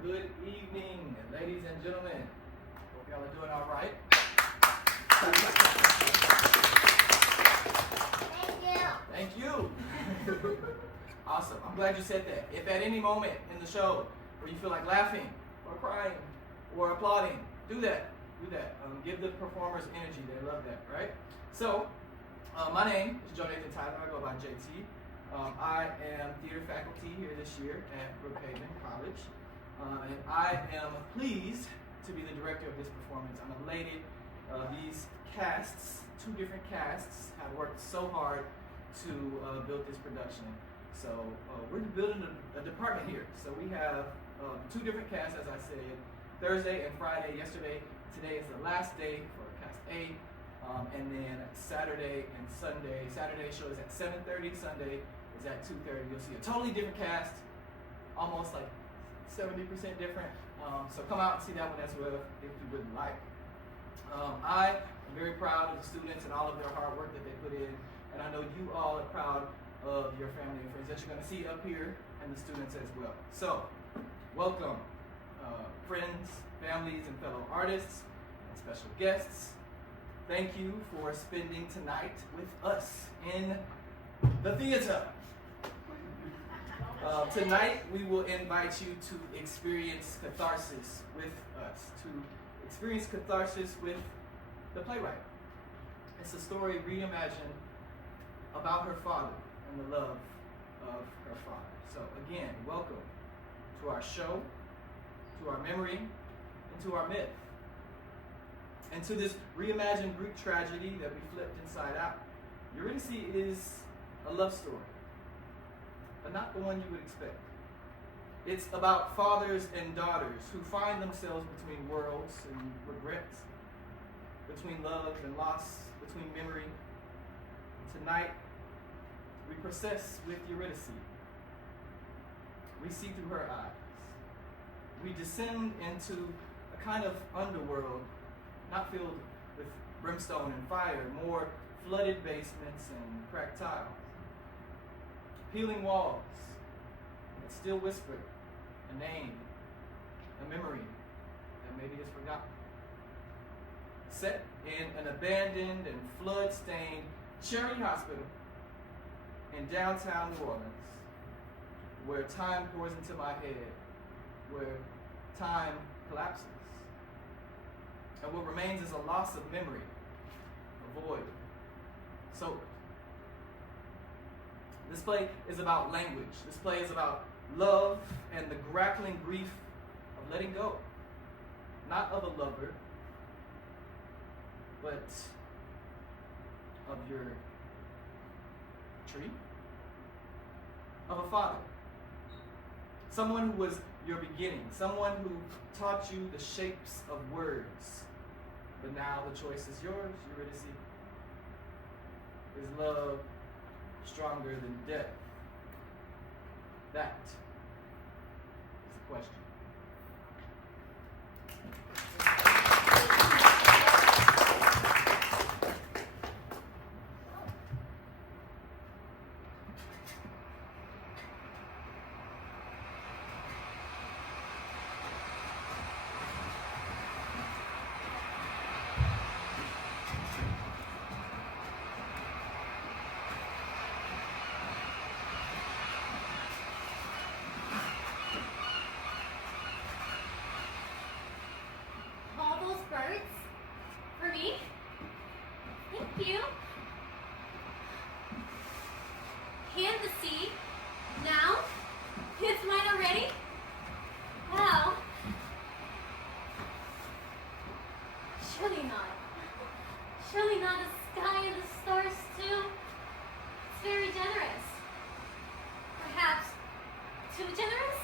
Good evening, ladies and gentlemen. Hope y'all are doing all right. Thank you. Awesome. I'm glad you said that. If at any moment in the show where you feel like laughing or crying or applauding, do that. Do that. Give the performers energy. They love that, right? So, my name is Jonathan Tyler. I go by JT. I am theater faculty here this year at Brookhaven College. And I am pleased to be the director of this performance. I'm elated. These casts, two different casts, have worked so hard to build this production. So we're building a department here. So we have two different casts, as I said, Thursday and Friday. Today is the last day for cast A. And then Saturday and Sunday. Saturday show is at 7:30. Sunday is at 2:30. You'll see a totally different cast, almost like 70% different. So come out and see that one as well if you would like. I am very proud of the students and all of their hard work that they put in. And I know you all are proud of your family and friends that you're going to see up here and the students as well. So, welcome friends, families, and fellow artists and special guests. Thank you for spending tonight with us in the theater. Tonight we will invite you to experience catharsis with us, to experience catharsis with the playwright. It's a story reimagined about her father and the love of her father. So again, welcome to our show, to our memory, and to our myth. And to this reimagined Greek tragedy that we flipped inside out. Eurydice is a love story, but not the one you would expect. It's about fathers and daughters who find themselves between worlds and regrets, between love and loss, between memory. Tonight, we process with Eurydice. We see through her eyes. We descend into a kind of underworld, not filled with brimstone and fire, more flooded basements and cracked tiles. Peeling walls that still whisper a name, a memory that maybe is forgotten. Set in an abandoned and flood-stained charity hospital in downtown New Orleans, where time pours into my head, where time collapses. And what remains is a loss of memory, a void. So, this play is about language. This play is about love and the grappling grief of letting go. Not of a lover, but of your tree, of a father. Someone who was your beginning, someone who taught you the shapes of words. But now the choice is yours, Eurydice. Is love stronger than death? That is the question. Surely not the sky and the stars too. It's very generous. Perhaps too generous?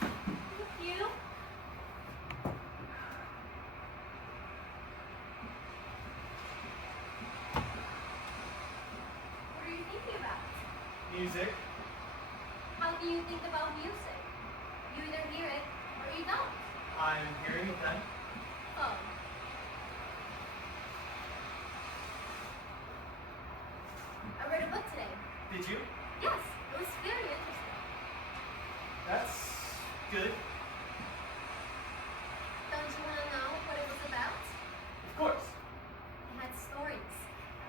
Thank you. What are you thinking about? Music. How do you think about music? You either hear it or you don't. I'm hearing it then. Oh. I read a book today. Did you? Yes, it was very interesting. That's good. Don't you want to know what it was about? Of course. It had stories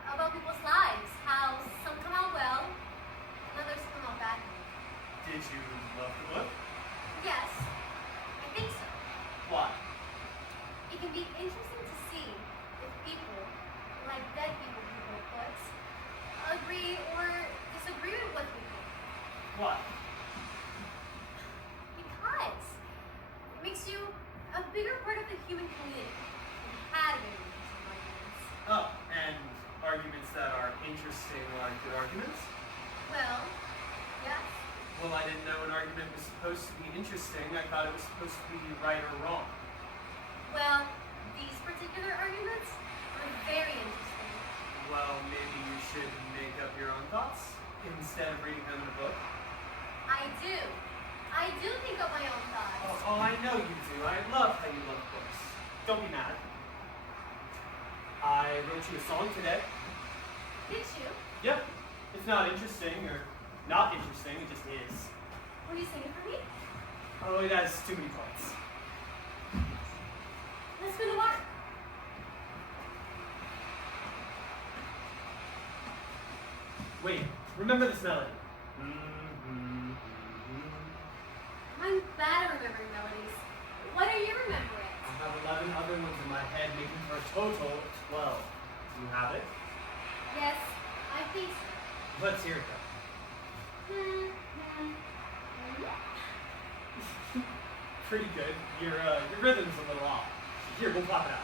about people's lives, how some come out well, and others come out badly. Did you love the book? Yes, I think so. Why? It can be interesting to see if people, like dead people who wrote books, agree or disagree with what we think. Why? Because it makes you a bigger part of the human community. And had very interesting arguments. Oh, and arguments that are interesting are good arguments? Well, yes. Well, I didn't know an argument was supposed to be interesting. I thought it was supposed to be right or wrong. Well, these particular arguments are very interesting. Well, maybe you should make up your own thoughts instead of reading them in a book. I do. I do think of my own thoughts. Oh, I know you do. I love how you love books. Don't be mad. I wrote you a song today. Did you? Yep. It's not interesting or not interesting, it just is. Will you sing it for me? Oh, it has too many parts. Let's do the water. Wait, remember this melody. I'm bad at remembering melodies. Why don't you remember it? I have 11 other ones in my head, making for a total of 12. Do you have it? Yes, I think so. Let's hear it then. Pretty good. Your rhythm's a little off. Here, we'll pop it out.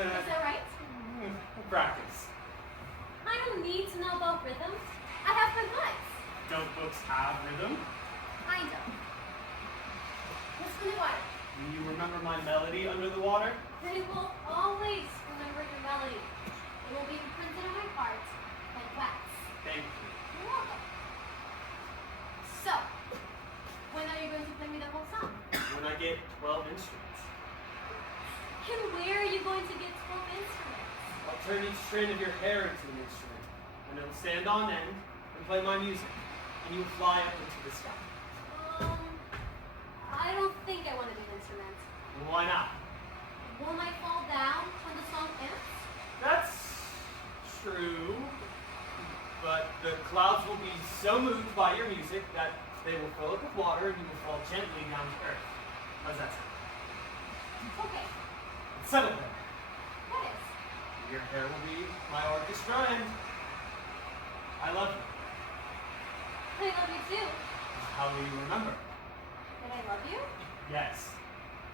Is that right? Practice. I don't need to know about rhythm. I have my guts. Don't books have rhythm? Kind of. Let's do the water. Do you remember my melody under the water? I will always remember your melody. It will be imprinted on my heart like wax. Thank you. You're welcome. So, when are you going to play me the whole song? When I get 12 instruments, And where are you going to get 12 instruments? I'll turn each strand of your hair into an instrument, and it'll stand on end and play my music, and you will fly up into the sky. I don't think I want to be an instrument. Well, why not? Won't I fall down when the song ends? That's true, but the clouds will be so moved by your music that they will fill up with water and you will fall gently down to earth. How's that sound? Okay. It's settled then. What is? Your hair will be my orchestra, and I love you. I love you too. How will you remember? That I love you? Yes.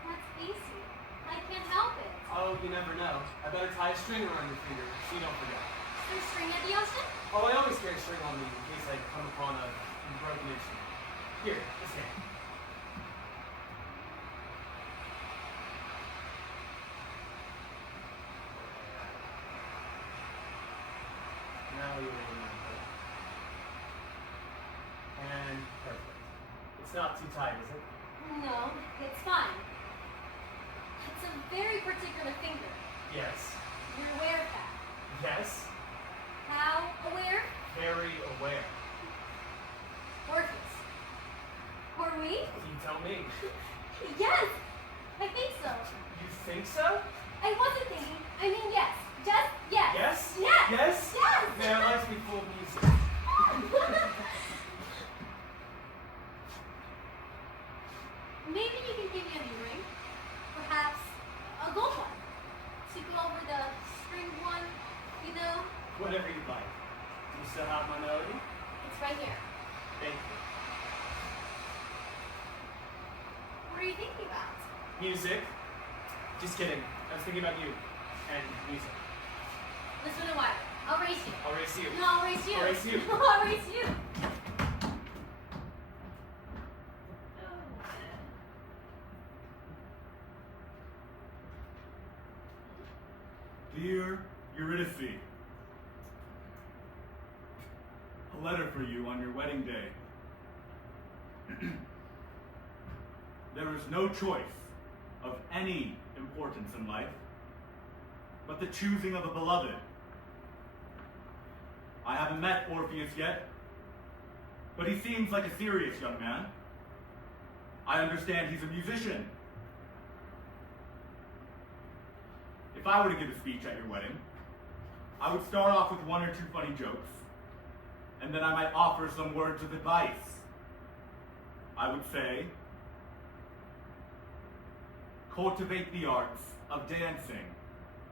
That's easy. I can't help it. Oh, you never know. I better tie a string around your finger so you don't forget. There's string at the ocean? Oh, I always carry a string on me in case I come upon a broken instrument. Here, this hand. Now you will remember. And perfect. It's not too tight, is it? No, it's fine. It's a very particular finger. Yes. You're aware of that. Yes. How aware? Very aware. Worthless. Or we? You tell me. Yes! I think so. You think so? I wasn't thinking. I mean, yes. Just yes. Yes? Yes. Yes? Yes. Man, I like to be full of music. Maybe you can give me a new ring. Perhaps a gold one. To go over the string one, you know? Whatever you'd like. Do you still have my melody? It's right here. Thank you. What are you thinking about? Music. Just kidding. I was thinking about you. And music. Listen to what? I'll race you. I'll race you. No, I'll race you. I'll race you. No, I'll race you. Dear Eurydice, a letter for you on your wedding day. There is no choice of any importance in life but the choosing of a beloved. I haven't met Orpheus yet, but he seems like a serious young man. I understand he's a musician. If I were to give a speech at your wedding, I would start off with one or two funny jokes, and then I might offer some words of advice. I would say, cultivate the arts of dancing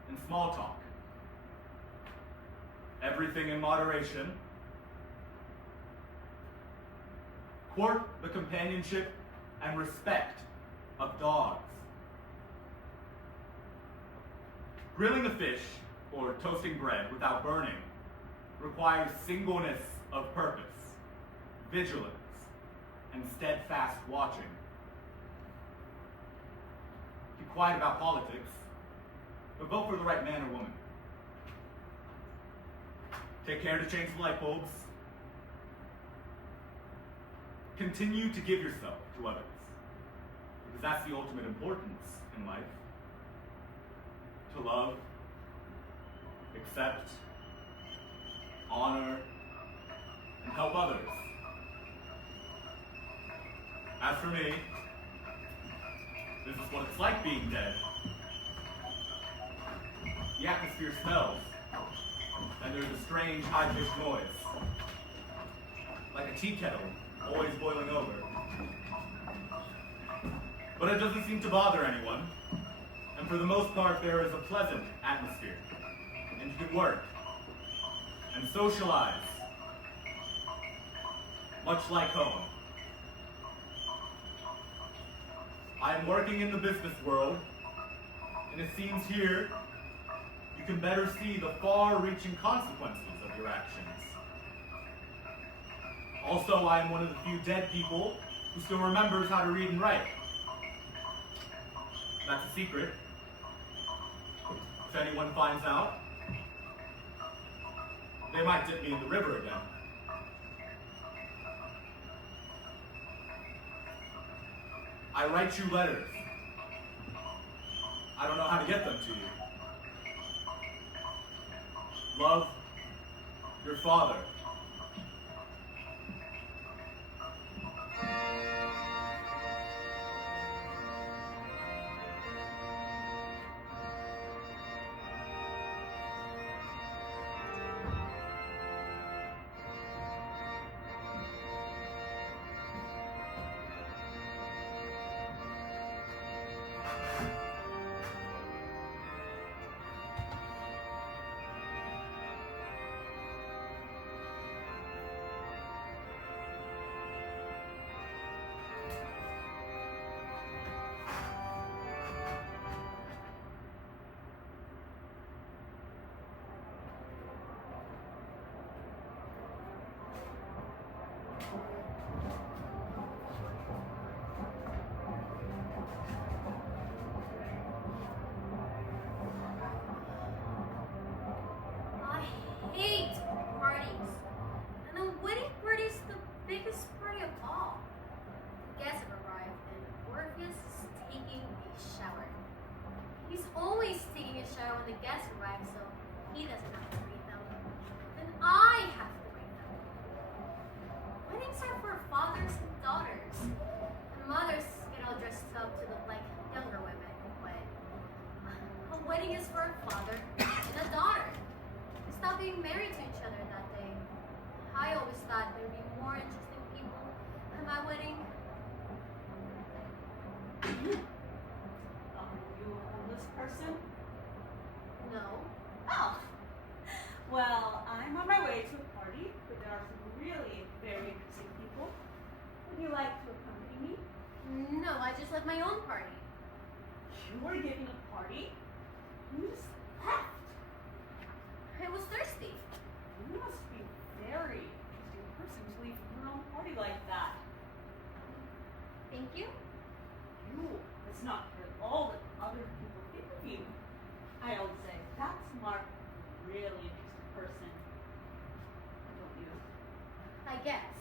and small talk. Everything in moderation. Court the companionship and respect of dogs. Grilling a fish or toasting bread without burning requires singleness of purpose, vigilance, and steadfast watching. Keep quiet about politics, but vote for the right man or woman. Take care to change the light bulbs. Continue to give yourself to others, because that's the ultimate importance in life. To love, accept, honor, and help others. As for me, this is what it's like being dead. The atmosphere smells, and there's a strange high-pitched noise, like a tea kettle always boiling over. But it doesn't seem to bother anyone, and for the most part there is a pleasant atmosphere, and you can work and socialize, much like home. I am working in the business world, and it seems here you can better see the far-reaching consequences of your actions. Also, I am one of the few dead people who still remembers how to read and write. That's a secret. If anyone finds out, they might dip me in the river again. I write you letters. I don't know how to get them to you. Love, your father. I hate parties. And a wedding party is the biggest party of all. Guests have arrived and Orpheus is taking a shower. He's always taking a shower when the guests arrive, so he doesn't have to greet them. Then I have to greet them. Weddings are for fathers and daughters. And mothers get all dressed up to look like younger women, but a wedding is for a father and a daughter. Stop being married to each other that day. I always thought there would be more interesting people at my wedding. Are you a homeless person? No. Oh. Well, I'm on my way to a party, but there are some really very interesting people. Would you like to accompany me? No, I just left my own party. You were giving a party? You just left. I was thirsty. You must be a very interesting person to leave your own party like that. Thank you. Let's not care all that other people think of you. I always say, that's Mark, a really interesting person. Don't you? I guess.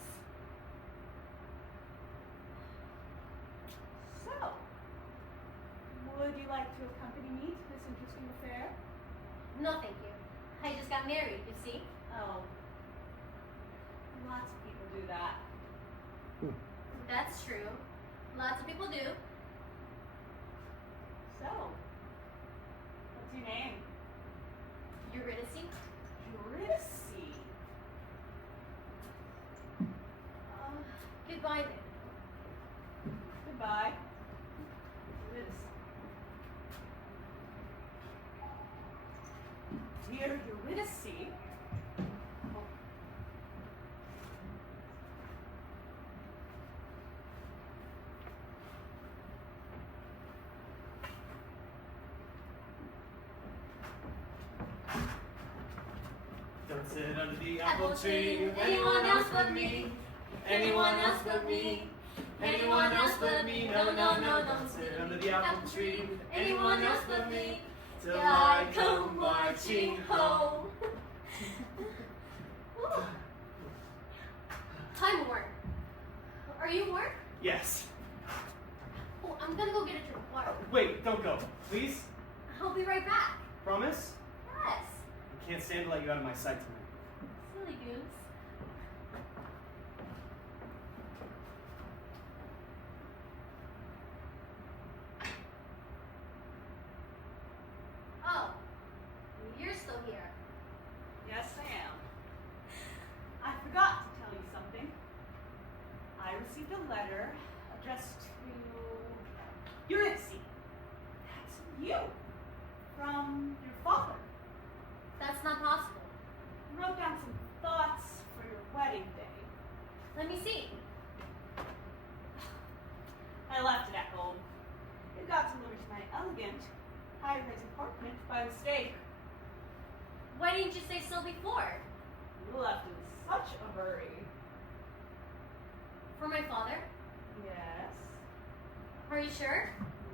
So, would you like to accompany me to this interesting affair? No, thank you. I just got married, you see? Oh. Lots of people do that. That's true. Lots of people do. So, what's your name? Eurydice? Eurydice. Goodbye then. Goodbye. Eurydice. Dear Eurydice. Don't sit under the Apple apple tree, tree. anyone else but me. Anyone else but me. Anyone else but me. No, no, no, don't sit under the apple tree. Anyone else but me. Till I come marching home. I'm warm. Are you warm? Yes. Oh, I'm gonna go get a drink of water. Wait, don't go. Please? I'll be right back. Promise? Yes. I can't stand to let you out of my sight tonight. Silly goose. Oh, you're still here. Yes, I am. I forgot to tell you something. I received a letter addressed to Eurydice. That's you. From your father. That's not possible. He wrote down some thoughts for your wedding day. Let me see. I left it at home. It got delivered to my elegant, high-rise apartment by mistake. Why didn't you say so before? You left in such a hurry. For my father? Yes. Are you sure?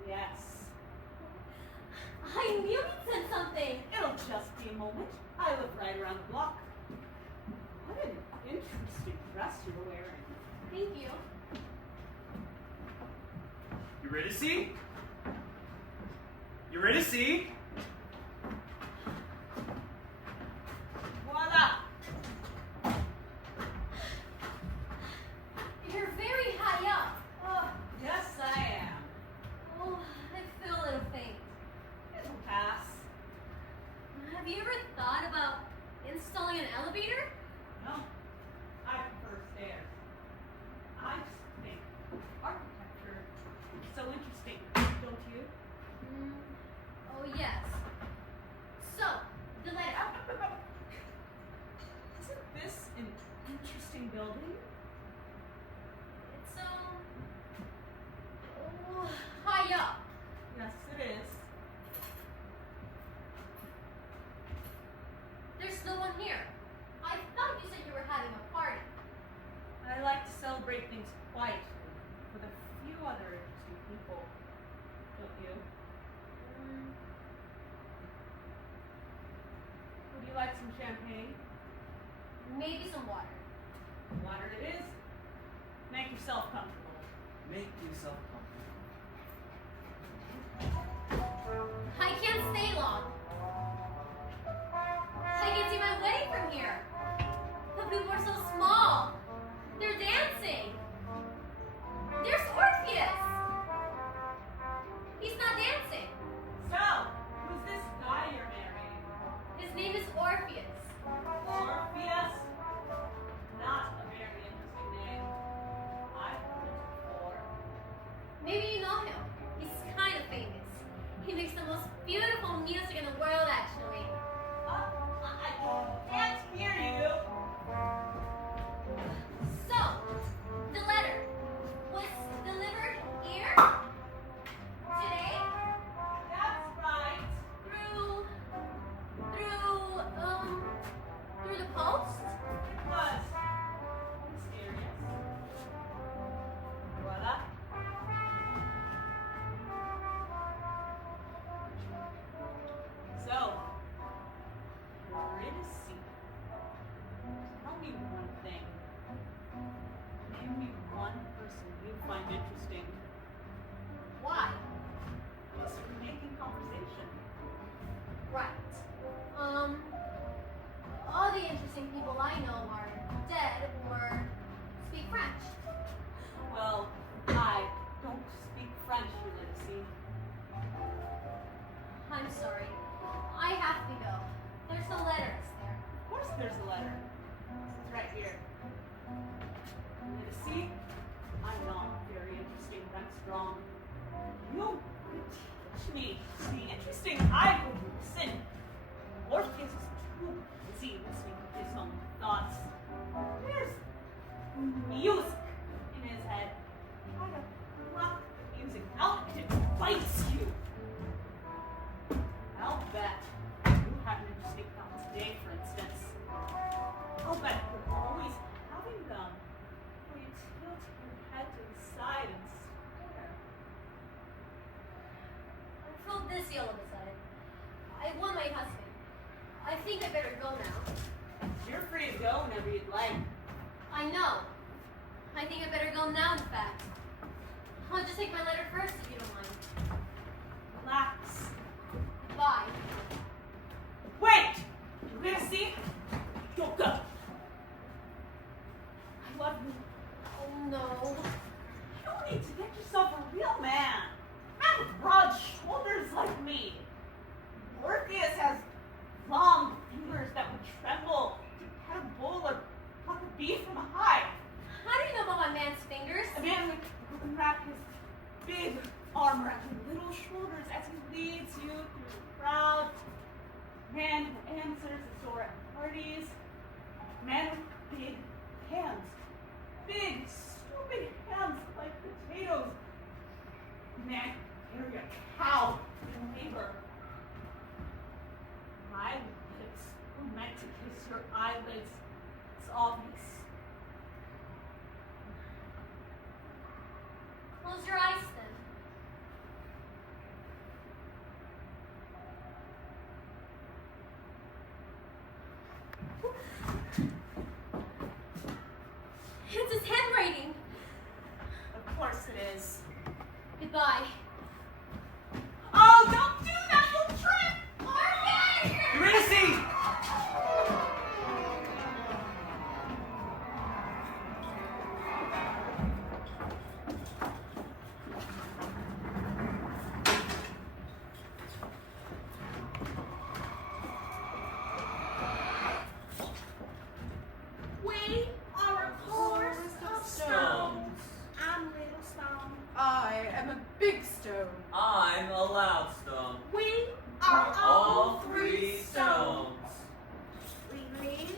Yes. I knew you'd said something. It'll just be a moment. I live right around the block. What an interesting dress you were wearing. Thank you. Eurydice? Eurydice? Voila! You're very high up. Oh, yes, I am. Oh, I feel a little faint. It'll pass. Have you ever thought about installing an elevator? No, I prefer stairs. I just think architecture is so interesting, don't you? Oh, yes. So, the letter. Isn't this an interesting building? It's, high up. Yes, it is. There's no one here. I thought you said you were having a party. I like to celebrate things quietly with a few other interesting people, don't you? Would you like some champagne? Maybe some water. Water it is. Make yourself comfortable. Make yourself comfortable. I can't stay long. I can see my wedding from here. The people are so small. They're dancing. There's Orpheus. He's not dancing. So, who's this guy you're marrying? His name is Orpheus. Orpheus? Not a very interesting name. I've heard it before. Maybe you know him. He's kind of famous. He makes the most beautiful music in the world, actually. I can't hear you. So, people I know are dead or speak French. Well, I don't speak French, Eurydice. I'm sorry. I have to go. There's a letter, is there? Of course there's a letter. It's right here. Eurydice, I'm not very interesting, but I'm strong. You don't teach me to be interesting. I will listen. Orpheus is too busy listening to his own thoughts. There's music in his head. Try to block the music out and it bites you. I'll bet you have an interesting thought today, for instance. I'll bet you're always having them. Where you tilt your head to the side and stare. I feel dizzy all of a sudden. I want my husband. I think I better go now. You're free to go whenever you'd like. I know. I think I better go now, in fact. I'll just take my letter first, if you don't mind. Relax. Bye. Wait! Eurydice! Don't go! I love you. Oh, no. You don't need to get yourself a real man. A man with broad shoulders like me. Orpheus has long fingers that would tremble to pet a bull or pluck a bee from a hive. How do you know about my man's fingers? A man who can wrap his big arm around your little shoulders as he leads you through the crowd. Man who answers the door at parties. Man with big hands. Big, stupid hands like potatoes. Man who can carry a cow in labor. My lips were meant to kiss your eyelids. It's obvious. Close your eyes, then. It's his handwriting. Of course it is. Goodbye. Oh, don't do that! You'll trip! Eurydice! We are a chorus of stones. I'm Little Stone. I am a big stone. I'm a loud stone. We are All three stones. We live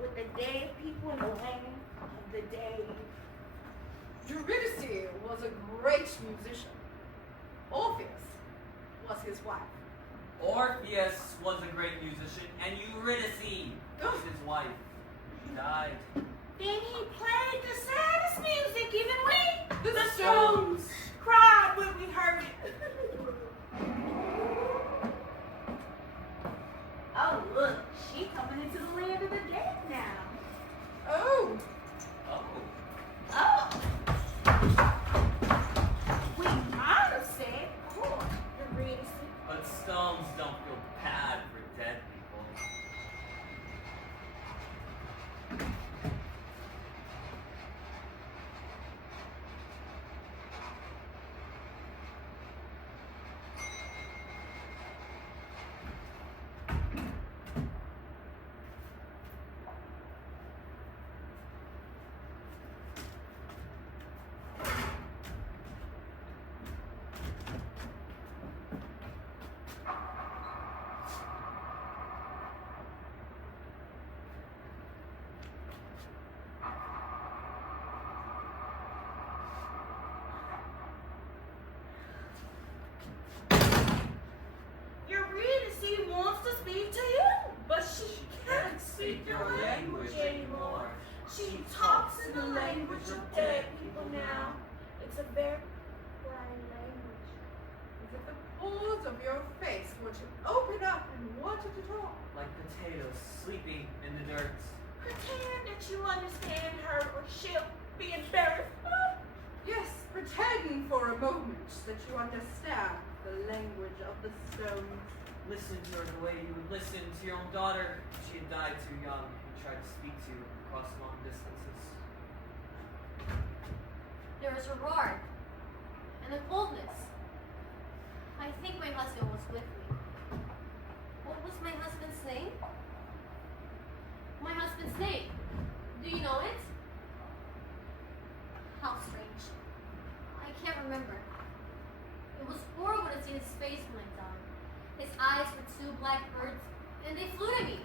with the dead people in the land of the dead. Eurydice was a great musician. Orpheus was his wife. Orpheus was a great musician, and Eurydice was his wife. She died. Then he played the saddest music, even we, The Stones. cried when we heard it. Oh, look, she coming into the land of the dead now. Oh, Oh. Oh. We might have said poor Eurydice. But stones don't feel bad for dead people. Eurydice wants to speak to you, but she can't speak your language anymore. She talks in the language of dead people now. It's a very crying language. as if the pores of your face were to open up and wanted to talk. Like potatoes sleeping in the dirt. Pretend that you understand her or she'll be embarrassed. Yes, pretend for a moment that you understand the language of the stones. listen to her the way you would listen to your own daughter if she had died too young and tried to speak to you across long distances. There was a roar and a coldness. I think my husband was with me. What was my husband's name? My husband's name. Do you know it? How strange. I can't remember. It was horrible to see his face when I died. His eyes were two black birds, and they flew to me.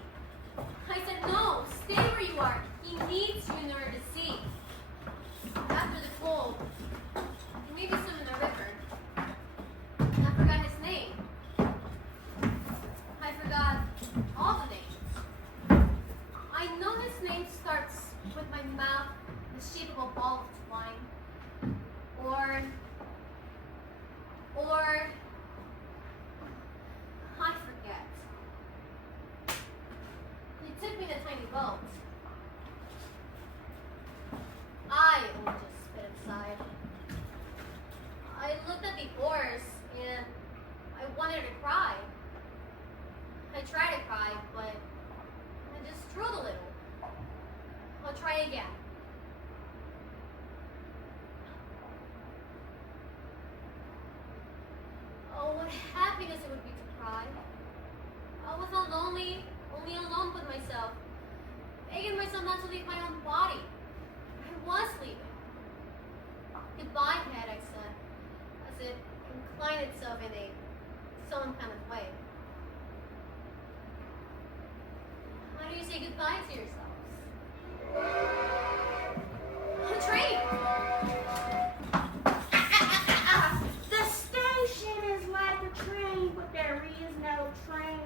I said, no, stay where you are. He needs you in order to see. After the cold, he made me swim in the river. I forgot his name. I forgot all the names. I know his name starts with my mouth in the shape of a ball of twine. Or I forget. He took me in a tiny boat. I only just spit inside. I looked at the oars and I wanted to cry. I tried to cry, but I just drooled a little. I'll try again. Oh, what happiness it would be to cry. I was not lonely, only alone with myself, begging myself not to leave my own body. I was leaving. Goodbye, head, I said, as it inclined itself in a solemn kind of way. How do you say goodbye to yourselves? A train! The station is like a train, but there is no train.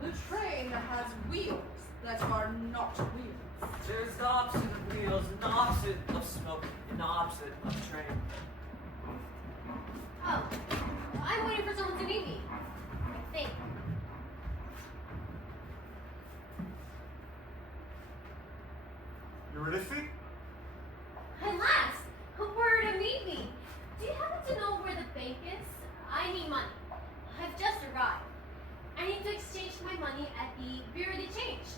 The train has wheels that are not wheels. There's the opposite of wheels, and the opposite of smoke, and the opposite of train. Oh, I'm waiting for someone to meet me. I think. Eurydice? At last! Where to meet me? Do you happen to know where the bank is? I need money. I've just arrived. I need to exchange my money at the Bureau de Change.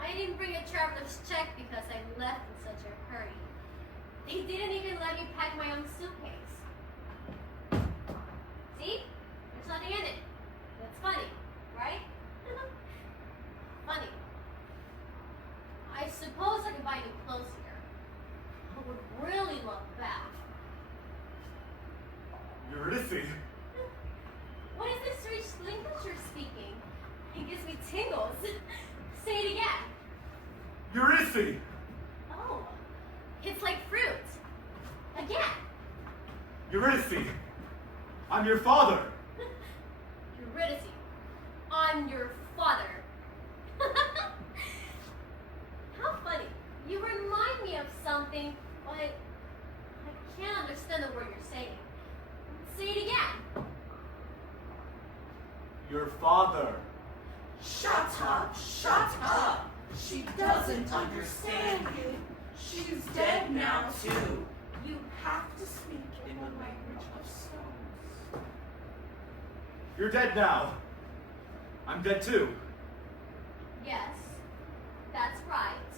I didn't bring a traveler's check because I left in such a hurry. They didn't even let me pack my own suitcase. See? There's nothing in it. That's funny, right? Funny. I suppose I can buy new clothes here. I would really love that. Eurydice? What is this strange language you're speaking? It gives me tingles. Say it again. Eurydice! Oh, it's like fruit. Again. Eurydice! I'm your father! Eurydice, I'm your father. How funny. You remind me of something, but I can't understand the word you're saying. Say it again. Your father. Shut up, shut up. She doesn't understand you. She's dead now, too. You have to speak in the language of stones. You're dead now. I'm dead too. Yes, that's right.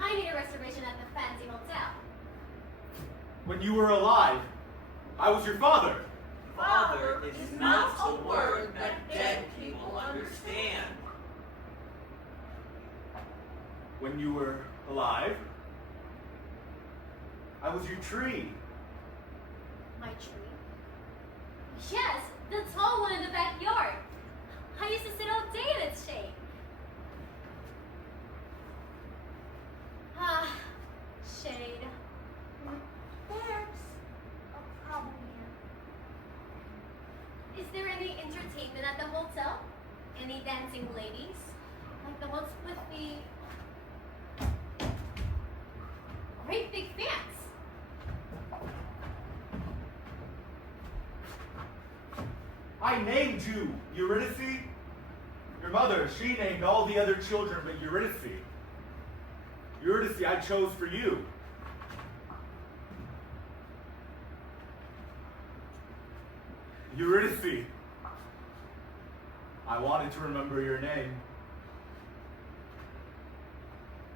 I need a reservation at the fancy hotel. When you were alive, I was your father. Father is not a word that dead people understand. When you were alive, I was your tree. My tree? Yes, the tall one in the backyard. I used to sit all day in its shade. Ah, shade. There's a problem here. Is there any entertainment at the hotel? Any dancing ladies? Like the ones with the great big fans? I named you, Eurydice. Your mother, she named all the other children but Eurydice. Eurydice, I chose for you. Eurydice, I wanted to remember your name.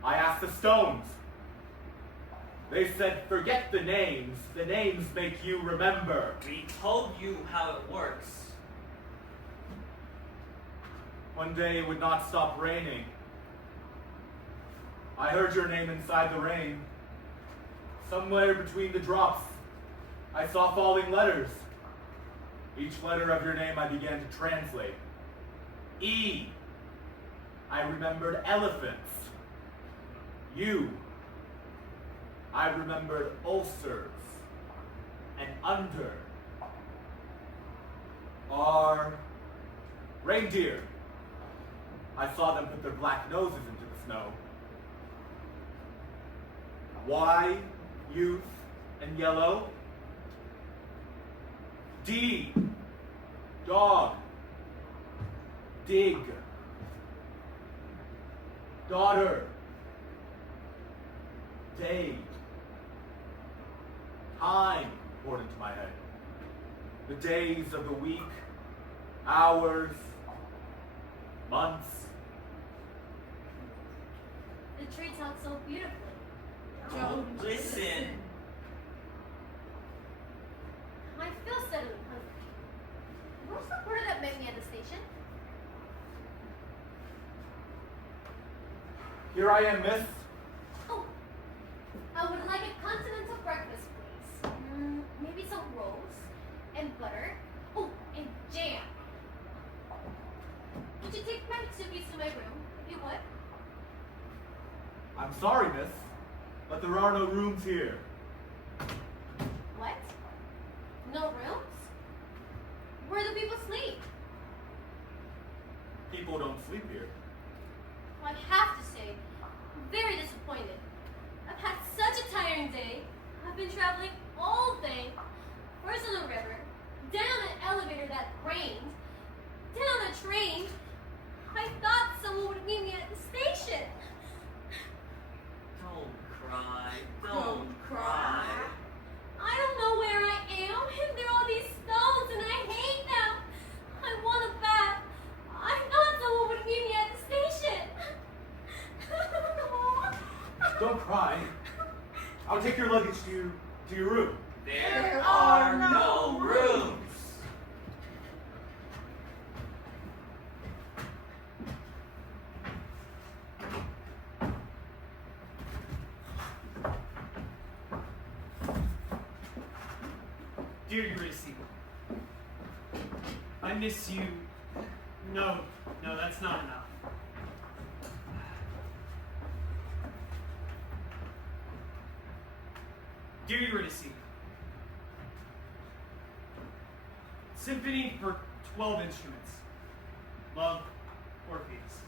I asked the stones. They said, forget the names make you remember. We told you how it works. One day it would not stop raining. I heard your name inside the rain. Somewhere between the drops, I saw falling letters. Each letter of your name I began to translate. E. I remembered elephants. U. I remembered ulcers. And under. R. Reindeer. I saw them put their black noses into the snow. Y. Youth and yellow. D. Dog. Dig. Daughter. Day. Time poured into my head. The days of the week, hours, months. The tree talks so beautifully. Don't listen. I feel suddenly hungry. Where's the porter that met me at the station? Here I am, miss. Oh, I would like a continental breakfast, please. Maybe some rolls and butter. Oh, and jam. Could you take my suitcase to my room, if you would? I'm sorry, miss, but there are no rooms here. What? No rooms? Where do people sleep? People don't sleep here. Well, I have to say, I'm very disappointed. I've had such a tiring day. I've been traveling all day. First on the river, then on an elevator that rained, then on a train. I thought someone would meet me at the station. Don't cry. Don't cry. I don't know where I am, and there are all these stones, and I hate them. I want a bath. I thought someone would meet me at the station. Don't cry. I'll take your luggage to your room. There are no rooms. Dear Eurydice, I miss you. No, that's not enough. Dear Eurydice, Symphony for 12 instruments. Love, Orpheus.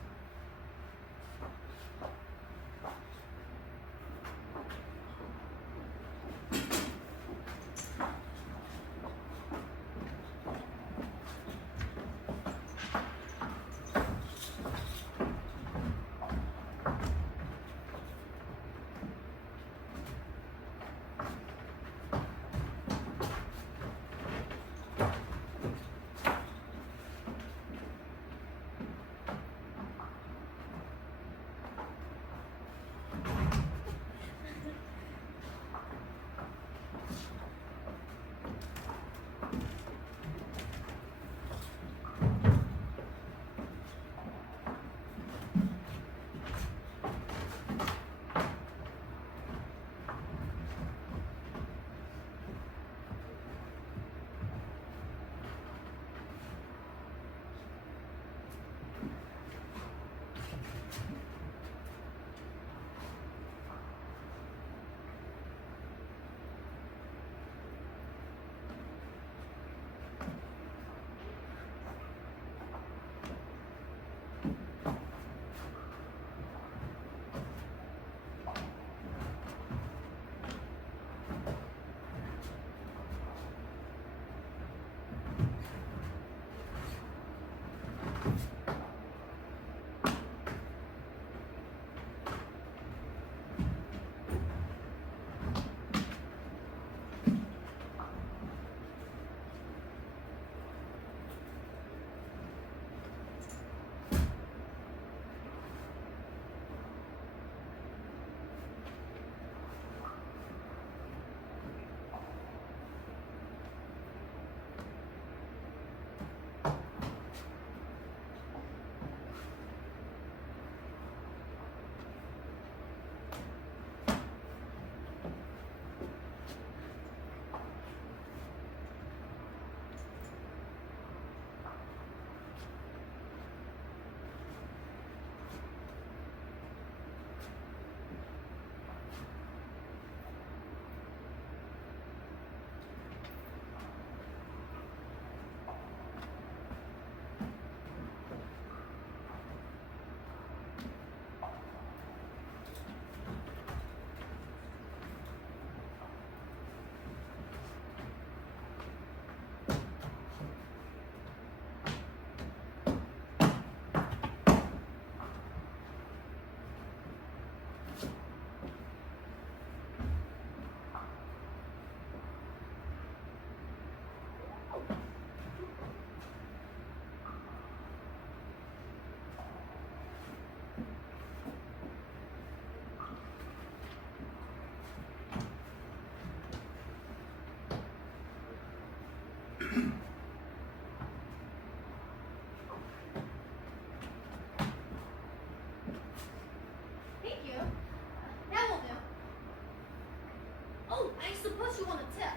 much you want to tip?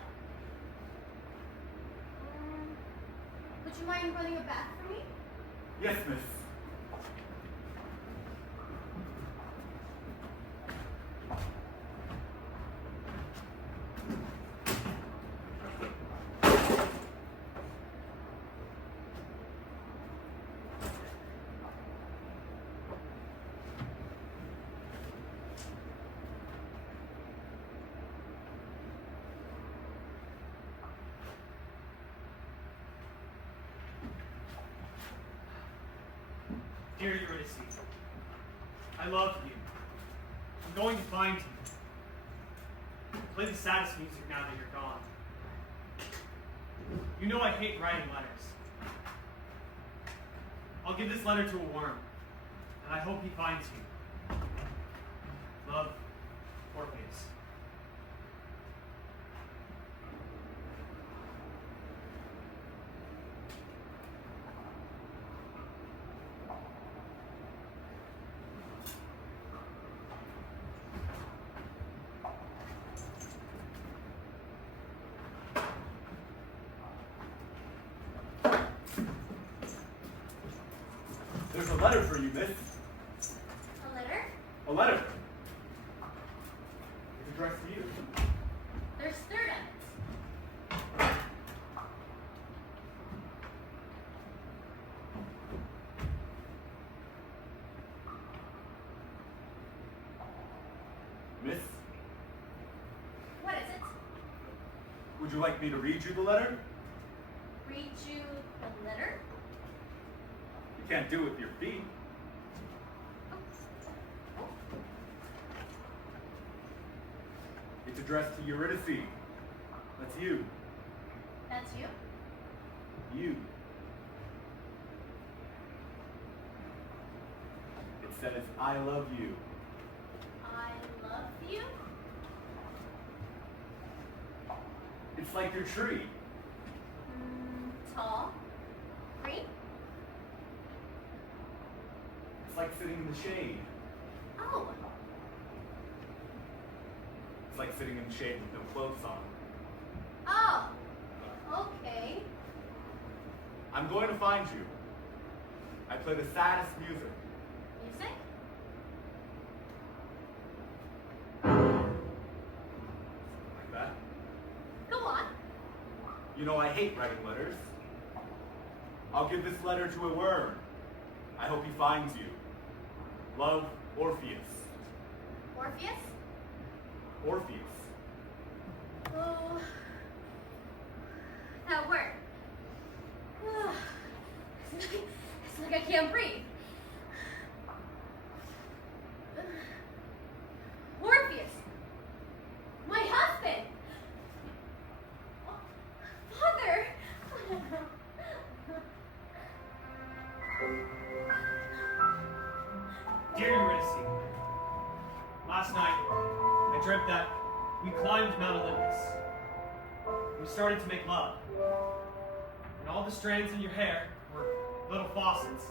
Would you mind running a bath for me? Yes, miss. Dear Eurydice, I love you. I'm going to find you. Play the saddest music now that you're gone. You know I hate writing letters. I'll give this letter to a worm, and I hope he finds you. Love, Orpheus. There's a letter for you, miss. A letter? A letter. It's addressed to you. There's third ends. Miss, What is it? would you like me to read you the letter? Read you the letter? You can't do it with your feet. It's addressed to Eurydice. That's you. That's you? You. It says, I love you. I love you? It's like your tree. Tall? Green? It's like sitting in the shade. Oh, It's like sitting in the shade with no clothes on. oh, okay. I'm going to find you. I play the saddest music. Music? Like that. Go on. You know I hate writing letters. I'll give this letter to a worm. I hope he finds you. Love, Orpheus. Orpheus? Orpheus. Oh, that word. It's like I can't breathe. Orpheus, my husband. Father. Dear Eurydice, last night I dreamt that we climbed Mount Olympus. We started to make love. And all the strands in your hair were little faucets.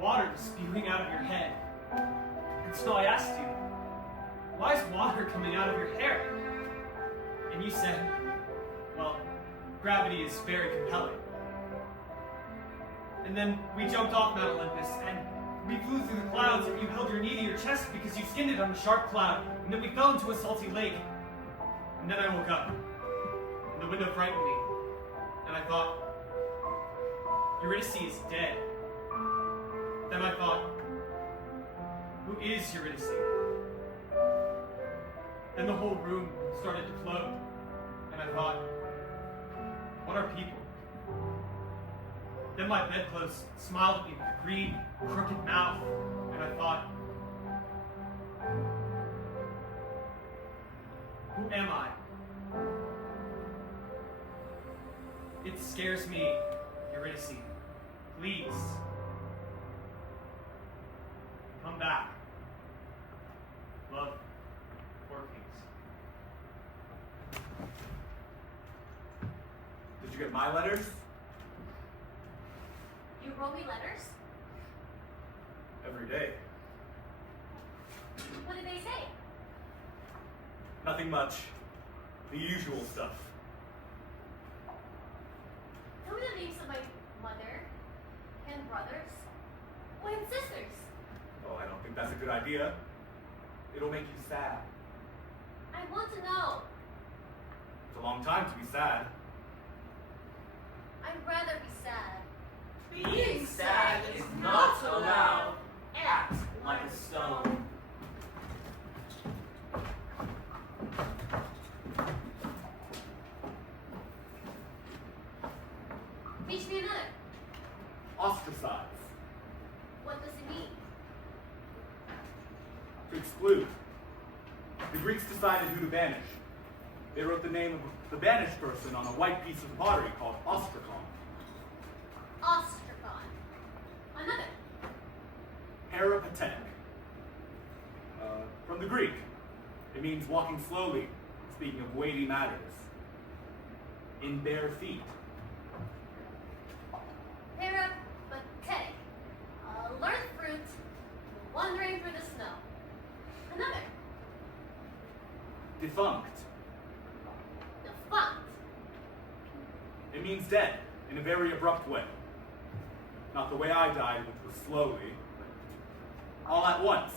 Water was spewing out of your head. And so I asked you, why is water coming out of your hair? And you said, well, gravity is very compelling. And then we jumped off Mount Olympus, and we flew through the clouds, and you held your knee to your chest because you skinned it on a sharp cloud, and then we fell into a salty lake. And then I woke up, and the window frightened me, and I thought, Eurydice is dead. Then I thought, who is Eurydice? Then the whole room started to float, and I thought, what are people? Then my bedclothes smiled at me with a green, crooked mouth, and I thought, who am I? It scares me, Eurydice. Please, come back. Love, Orpheus. Did you get my letters? You wrote me letters? Every day. What did they say? Nothing much. The usual stuff. Tell me the names of my mother and brothers and sisters. Oh, I don't think that's a good idea. It'll make you sad. I want to know. It's a long time to be sad. I'd rather be sad. Being sad is not allowed. Act like a stone. Teach me another. Ostracize. What does it mean? To exclude. The Greeks decided who to banish. They wrote the name of the banished person on a white piece of pottery called ostrakon. Ostrakon. Another. Peripatetic. From the Greek. It means walking slowly, speaking of weighty matters. In bare feet. Peripatetic. Learned fruit, wandering through the snow. Another. Defunct. Defunct. It means dead, in a very abrupt way. Not the way I died, which was slowly, but all at once,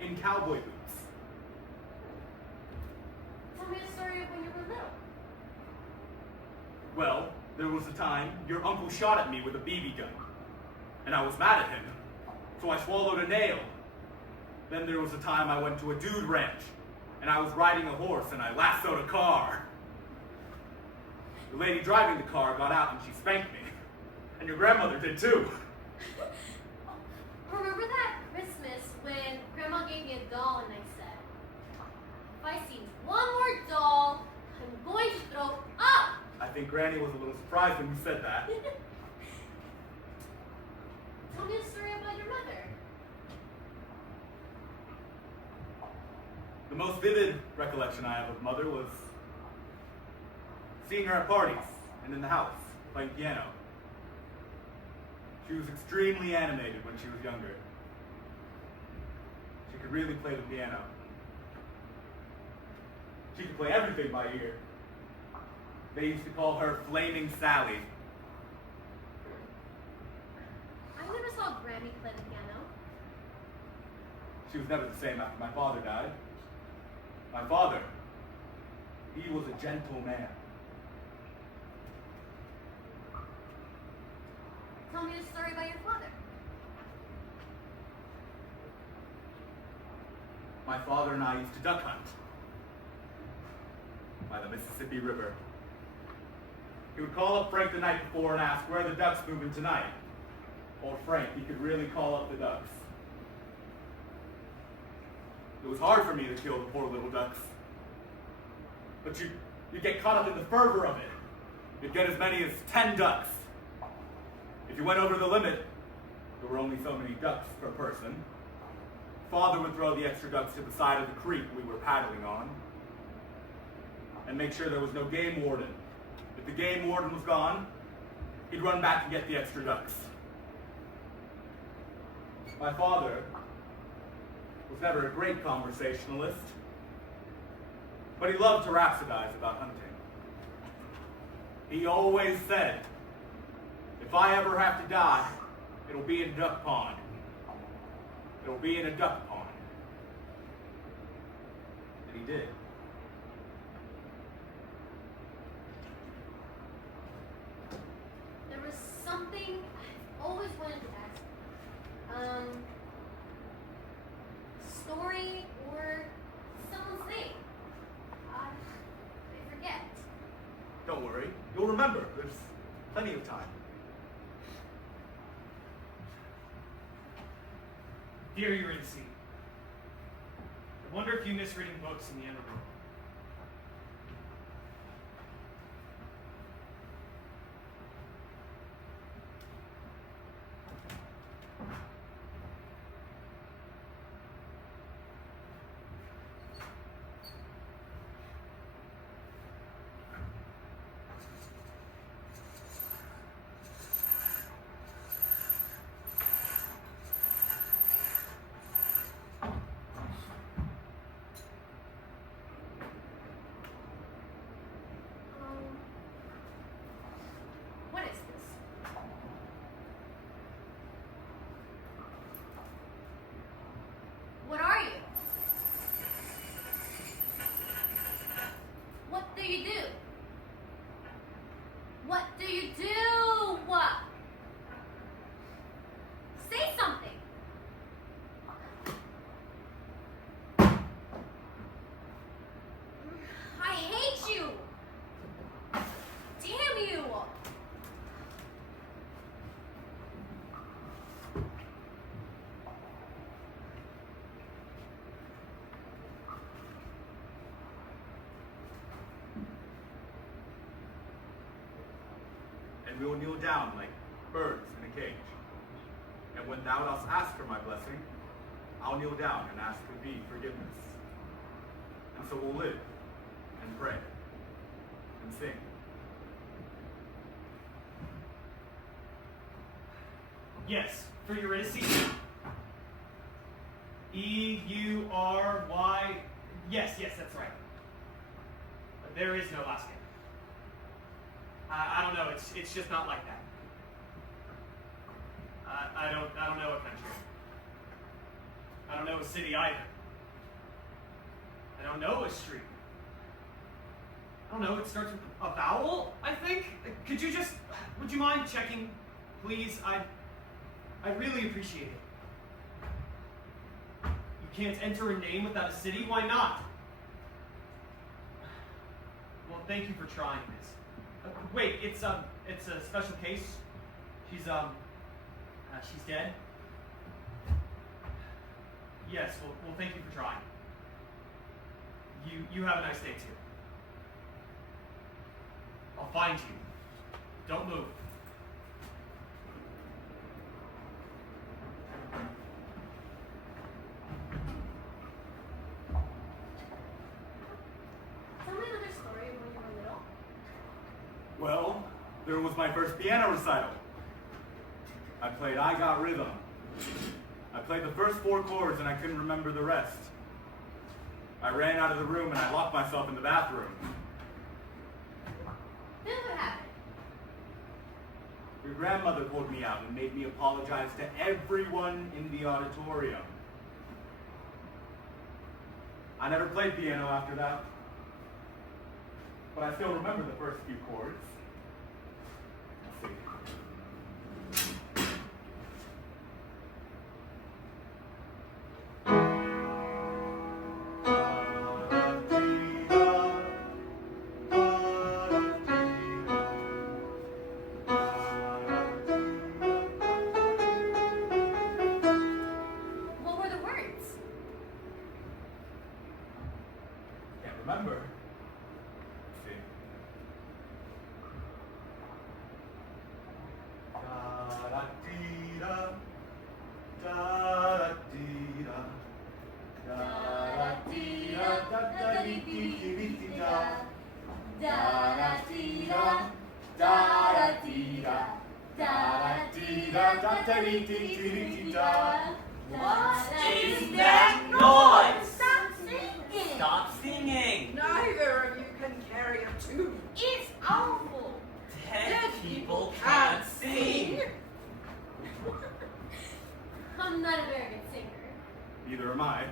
in cowboy boots. Tell me a story of when you were little. Well, there was a time your uncle shot at me with a BB gun, and I was mad at him, so I swallowed a nail. Then there was a time I went to a dude ranch, and I was riding a horse and I lassoed a car. The lady driving the car got out and she spanked me, and your grandmother did too. Remember that Christmas when Grandma gave me a doll and I said, if I see one more doll, I'm going to throw up! I think Granny was a little surprised when you said that. Tell me a story about your mother. The most vivid recollection I have of Mother was seeing her at parties and in the house, playing piano. She was extremely animated when she was younger. She could really play the piano. She could play everything by ear. They used to call her Flaming Sally. I never saw Grammy play the piano. She was never the same after my father died. My father, he was a gentle man. Tell me a story about your father. My father and I used to duck hunt by the Mississippi River. He would call up Frank the night before and ask, where are the ducks moving tonight? Old Frank, he could really call up the ducks. It was hard for me to kill the poor little ducks. But you get caught up in the fervor of it. You'd get as many as 10 ducks. If you went over the limit, there were only so many ducks per person. Father would throw the extra ducks to the side of the creek we were paddling on and make sure there was no game warden. If the game warden was gone, he'd run back and get the extra ducks. My father was never a great conversationalist, but he loved to rhapsodize about hunting. He always said, if I ever have to die, it'll be in a duck pond. It'll be in a duck pond. And he did. There was something I've always wanted to ask. Story or someone's name. I forget. Don't worry, you'll remember. There's plenty of time. Dear Eurydice, I wonder if you miss reading books in the underworld. we will kneel down like birds in a cage. And when thou dost ask for my blessing, I'll kneel down and ask for thee forgiveness. And so we'll live and pray and sing. Yes, for Eurydice. E-U-R-Y. Yes, that's right. But there is no last name. I don't know. It's just not like that. I don't know a country. I don't know a city either. I don't know a street. I don't know. It starts with a vowel, I think. Would you mind checking, please? I really appreciate it. You can't enter a name without a city? Why not? Well, thank you for trying this. Wait, it's a special case. She's dead. Yes, well, thank you for trying. You have a nice day too. I'll find you. Don't move. Tell me another story of when you were little. Well, there was my first piano recital. I played I Got Rhythm. I played the first 4 chords and I couldn't remember the rest. I ran out of the room and I locked myself in the bathroom. Then what happened? Your grandmother pulled me out and made me apologize to everyone in the auditorium. I never played piano after that, but I still remember the first few chords. Let's see. What were the words? Can't remember. Let's see. Da-da-dee-da, da-da-dee-da, da-da-dee-da, da-da-dee-dee-dee-dee-da, da-da-dee-da, da-da-dee-da, da-da-dee-da, da-da-dee-dee-dee-dee-da. What is that noise? Stop singing! Stop singing! Neither of you can carry a tune. It's awful! Dead people can't sing! I'm not a very good singer. Neither am I.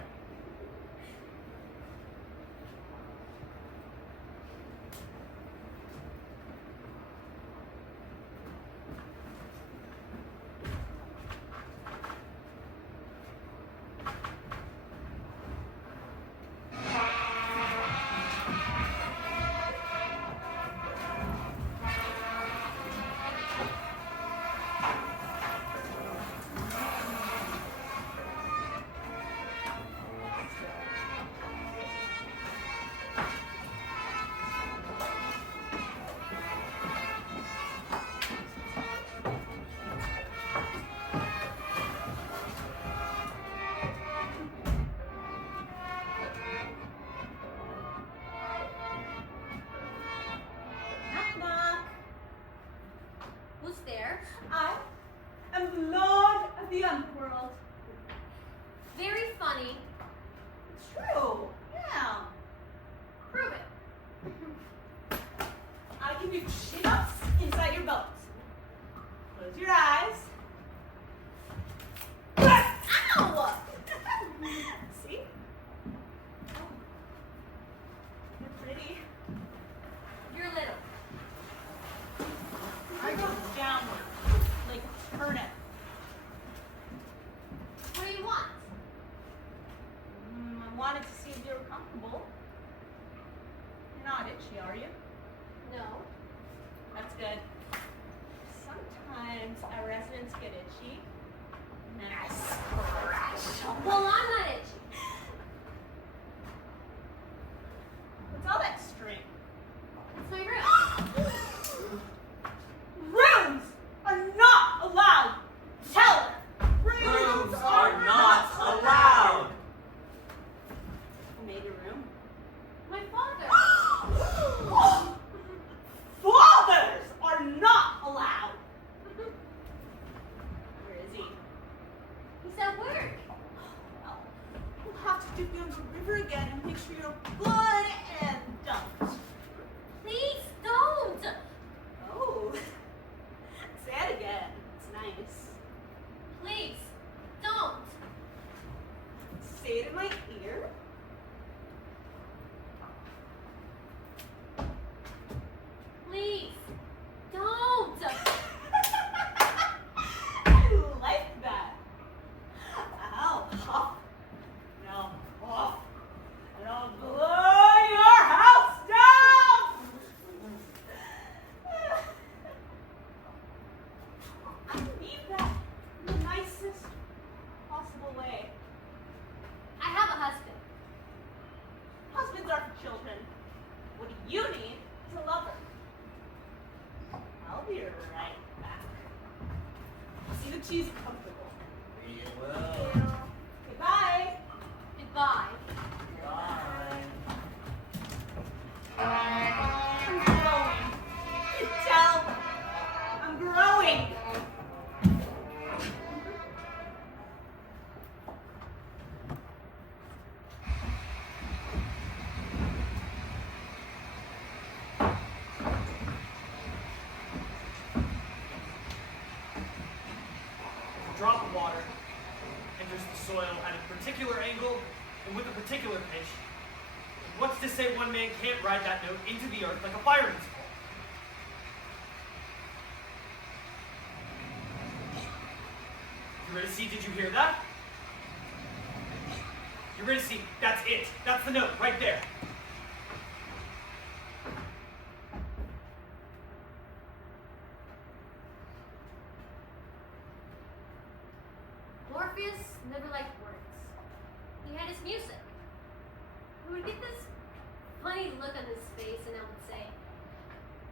Knock, knock. Who's there? I am the Lord of the Underworld. Very funny. It's true. Yeah. Prove it. I can do chin-ups inside your bones. Close your eyes. Ow! See? Oh. You're pretty. You're little. I go downward, like a turnip. What do you want? over again and make sure you're good and dumped. Please don't! Oh, say it again. It's nice. Please, don't! Say it in my ear. Please, don't! I like that. I'll huff and I'll puff and I'll blow your house down. I need that in the nicest possible way. I have a husband. Husbands are for children. What you need is a lover. I'll be right back. See the cheese comfortable. We will. Goodbye. Goodbye. Bye. I'm growing. You tell. I'm growing. A drop of water enters the soil at a particular angle and with a particular pitch. And what's to say one man can't ride that note into the earth like a fire ants fall? Eurydice, did you hear that? Eurydice, that's it. That's the note, right there. Morpheus never liked words. He had his music. He would get this funny look on his face and I would say,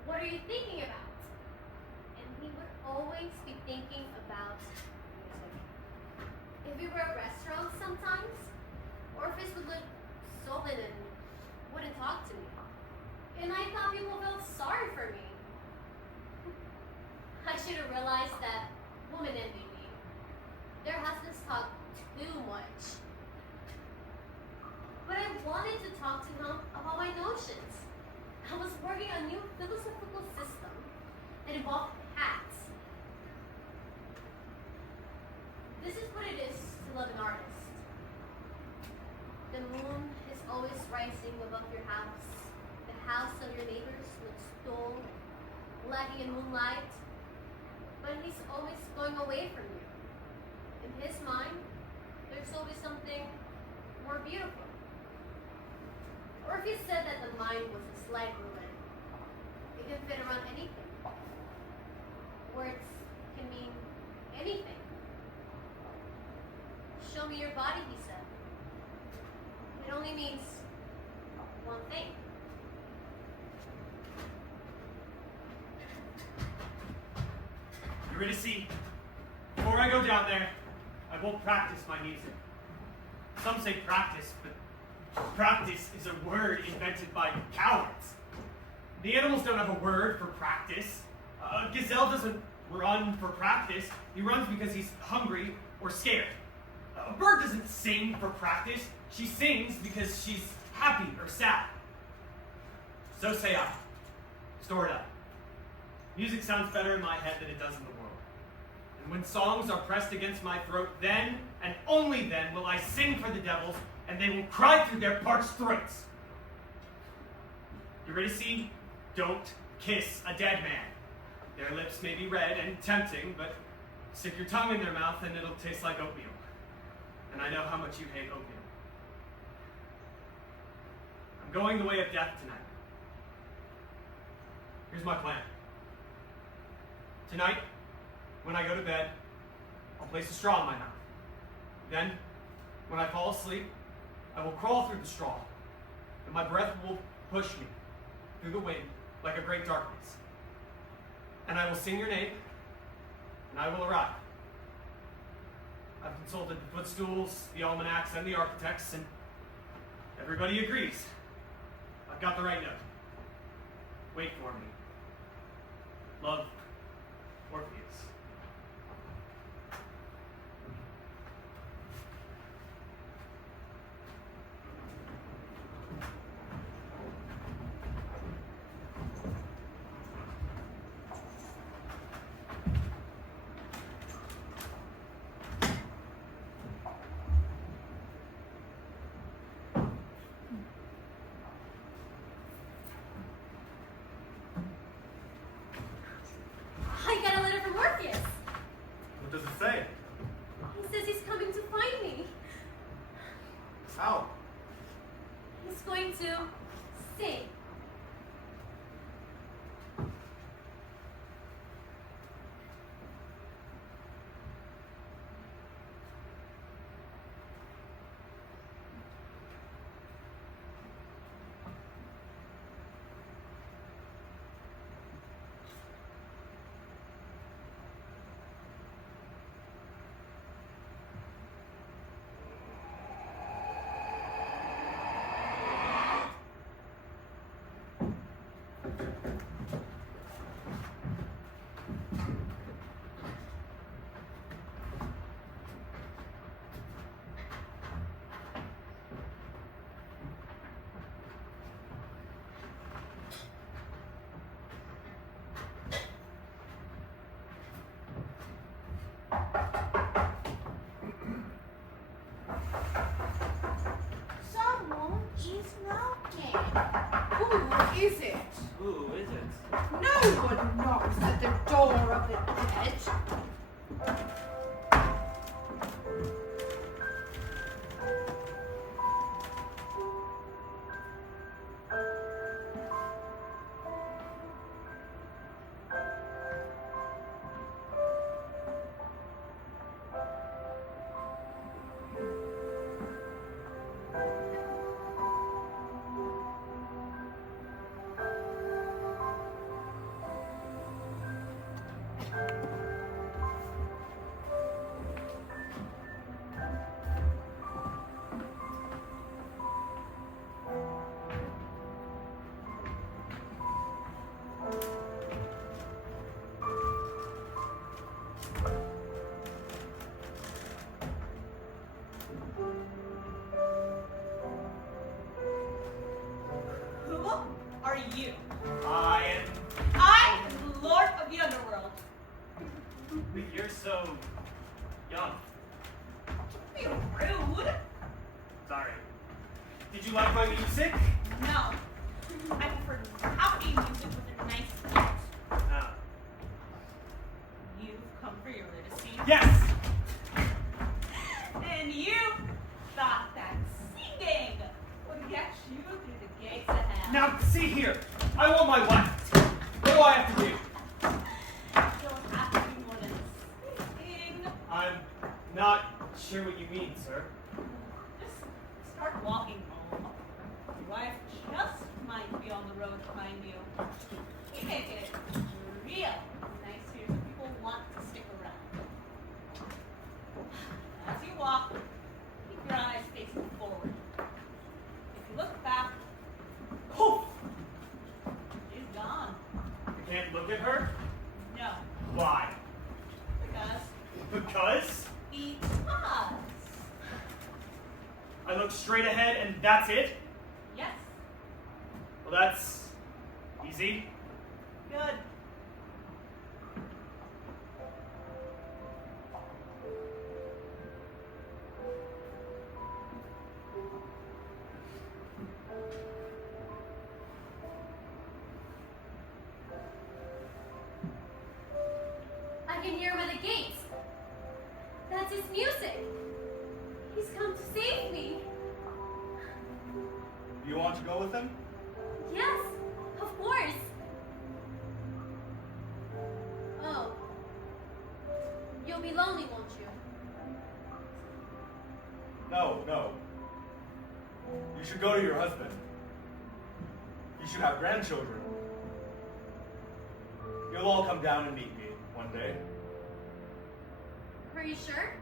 "What are you thinking about?" And he would always be thinking about music. If we were at restaurants sometimes, Orpheus would look sullen and wouldn't talk to me. And I thought people felt sorry for me. I should have realized that women envy me. Their husbands talk too much. But I wanted to talk to him about my notions. I was working on a new philosophical system that involved hats. This is what it is to love an artist. The moon is always rising above your house. The house of your neighbors looks dull, lacking in moonlight. But he's always going away from you. In his mind, there's always something more beautiful. Orpheus said that the mind was a slide ruler. It can fit around anything. Words can mean anything. Show me your body, he said. It only means one thing. Eurydice, before I go down there, I will practice my music. Some say practice, but practice is a word invented by cowards. The animals don't have a word for practice. A gazelle doesn't run for practice. He runs because he's hungry or scared. A bird doesn't sing for practice. She sings because she's happy or sad. So say I. Store it up. Music sounds better in my head than it does in the world. And when songs are pressed against my throat, then and only then will I sing for the devils, and they will cry through their parched throats. Eurydice, don't kiss a dead man. Their lips may be red and tempting, but stick your tongue in their mouth and it'll taste like oatmeal. And I know how much you hate oatmeal. I'm going the way of death tonight. Here's my plan. Tonight, when I go to bed, I'll place a straw in my mouth. Then, when I fall asleep, I will crawl through the straw, and my breath will push me through the wind like a great darkness. And I will sing your name, and I will arrive. I've consulted the footstools, the almanacs, and the architects, and everybody agrees. I've got the right note. Wait for me. Love, Orpheus. Young. Be rude. Sorry. Did you like my music? No. I prefer happy music with a nice beat. Ah. You've come for Eurydice. Yes! And you thought that singing would get you through the gates of hell. Now, see here. I want my wife. What do I have to do? You'll have to do more than singing. I'm not sure what you mean, sir. Just start walking home. Your wife just might be on the road behind you. You make it real nice here so people want to stick around. As you walk, keep your eyes facing forward. If you look back, Poof! she's gone. I can't look at her? No, Why? because Because I look straight ahead and that's it? yes, Well, that's easy. good. I can hear him at the gates. That's his music. He's come to save me. Do you want to go with him? Yes, of course. Oh. You'll be lonely, won't you? No, no. You should go to your husband. You should have grandchildren. You'll all come down and meet me one day. Are you sure?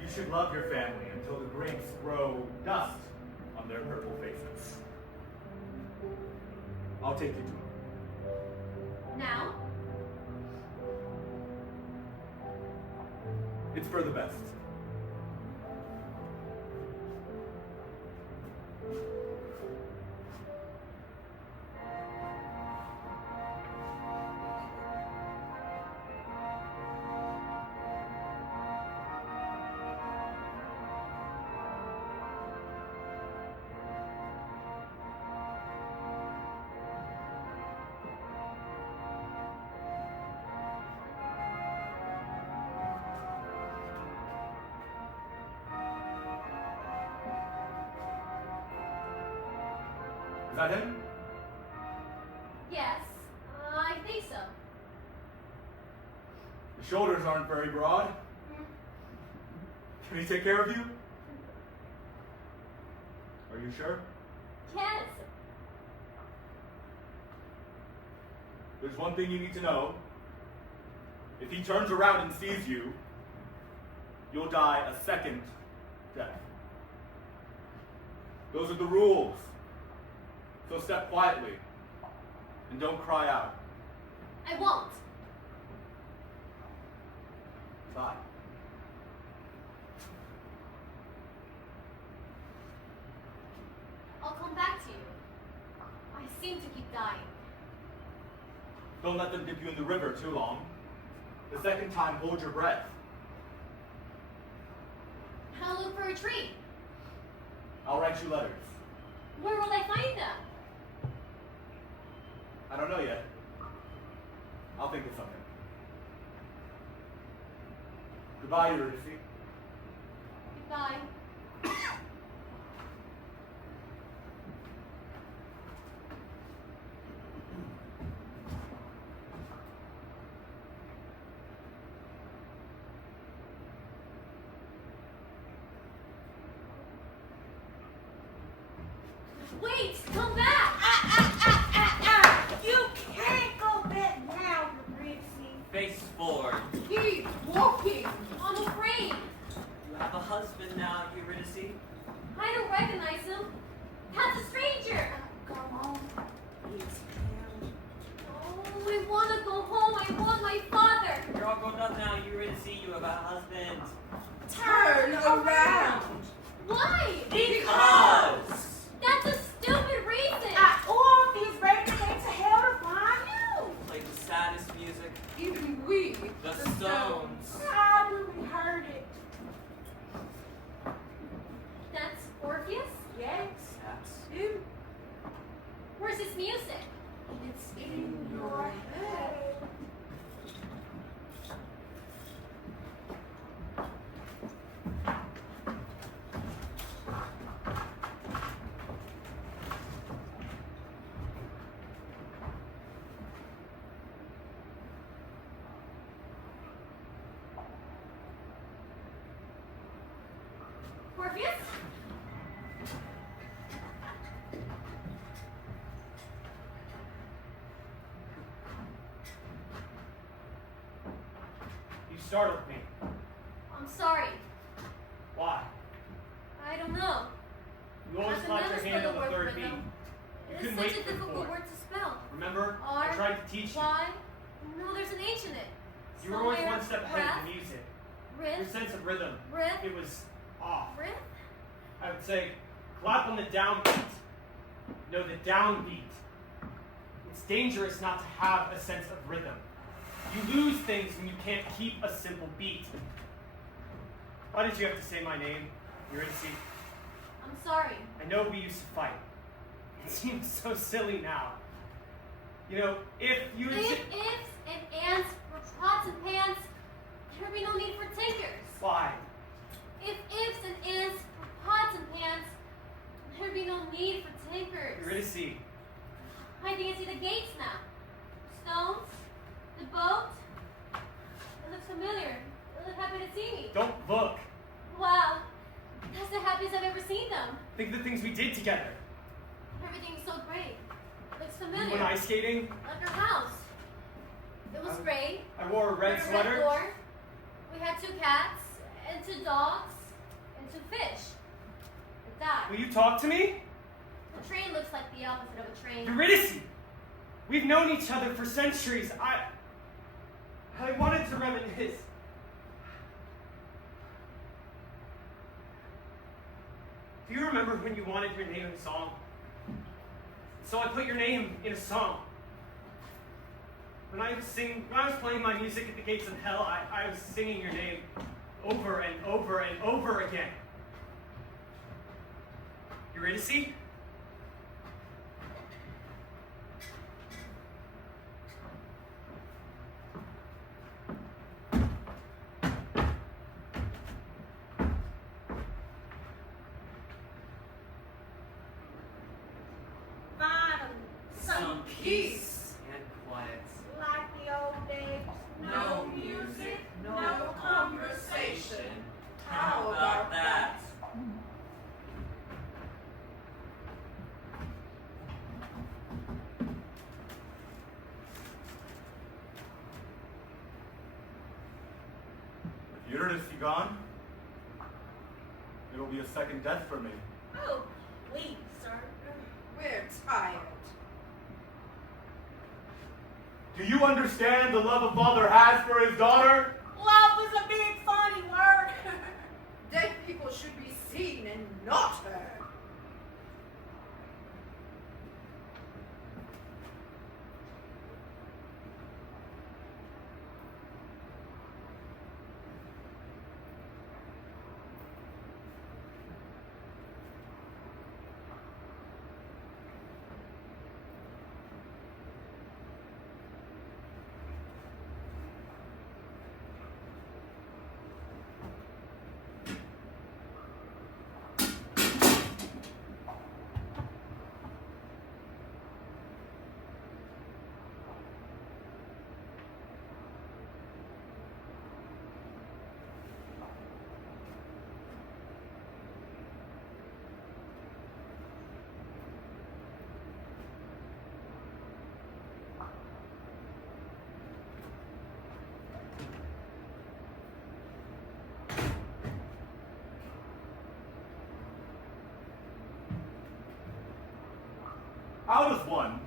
You should love your family until the grapes grow dust on their purple faces. I'll take you to him. Now? It's for the best. Is that him? Yes, I think so. The shoulders aren't very broad. Can he take care of you? Are you sure? Yes. There's one thing you need to know. If he turns around and sees you, you'll die a second death. Those are the rules. So step quietly and don't cry out. I won't. Bye. I'll come back to you. I seem to keep dying. Don't let them dip you in the river too long. The second time, hold your breath. I'll look for a tree. I'll write you letters. Where will I find them? I don't know yet. I'll think of something. Goodbye, Eurydice. Goodbye. Wait! Come back! You can't go back now, Eurydice. Face forward. Keep walking. I'm afraid. You have a husband now, Eurydice. I don't recognize him. That's a stranger. Come on. He's him. Oh, I want to go home. I want my father. You're all grown up now, Eurydice. You have a husband. Turn around. Why? Because! That's a stupid reason. All these ready to get to hell to find you. Play the saddest music. Even we The stones. How do we hurt it? That's Orpheus? Yes. That's You. Where's his music? It's in your head. Orpheus? You startled me. I'm sorry. Why? I don't know. You always I can clapped never your hand spell on the the word third beat. rhythm. You It's couldn't such wait a for the difficult fourth. word to spell. Remember? I R, tried to teach you. Y? No, there's an H in it. You were always Somewhere, one step ahead breath, of the music. Your Riff, sense of rhythm, riff, it was off. riff. I would say, clap on the downbeat. No, the downbeat. It's dangerous not to have a sense of rhythm. You lose things when you can't keep a simple beat. Why did you have to say my name, Eurydice? I'm sorry. I know we used to fight. It seems so silly now. You know, if you had If said... ifs and ands were pots and pans, there would be no need for tinkers. Why? If ifs and ands were pots and pans, there would be no need for tinkers. Eurydice, I think I see the gates now. Stones, the boat. It looks familiar. They look happy to see me. don't look. Wow, that's the happiest I've ever seen them. Think of the things we did together. Everything's so great. Looks You familiar. went ice skating. Like our house. It was great. I wore a We red had a sweater. door. We had 2 cats, and 2 dogs, and 2 fish. That died. Will you talk to me? The train looks like the opposite of a train. Eurydice! We've known each other for centuries. I wanted to reminisce. Do you remember when you wanted your name in a song? So I put your name in a song. When I was playing my music at the gates of hell, I was singing your name over and over and over again. Eurydice? Finally, some peace. and quiet. Like the old days. No music, no conversation. How about that? If Eurydice be gone, it will be a second death for me. Oh, please, sir. We're tired. Do you understand the love a father has for his daughter? Love is a big funny word. Dead people should be seen and not heard. How does one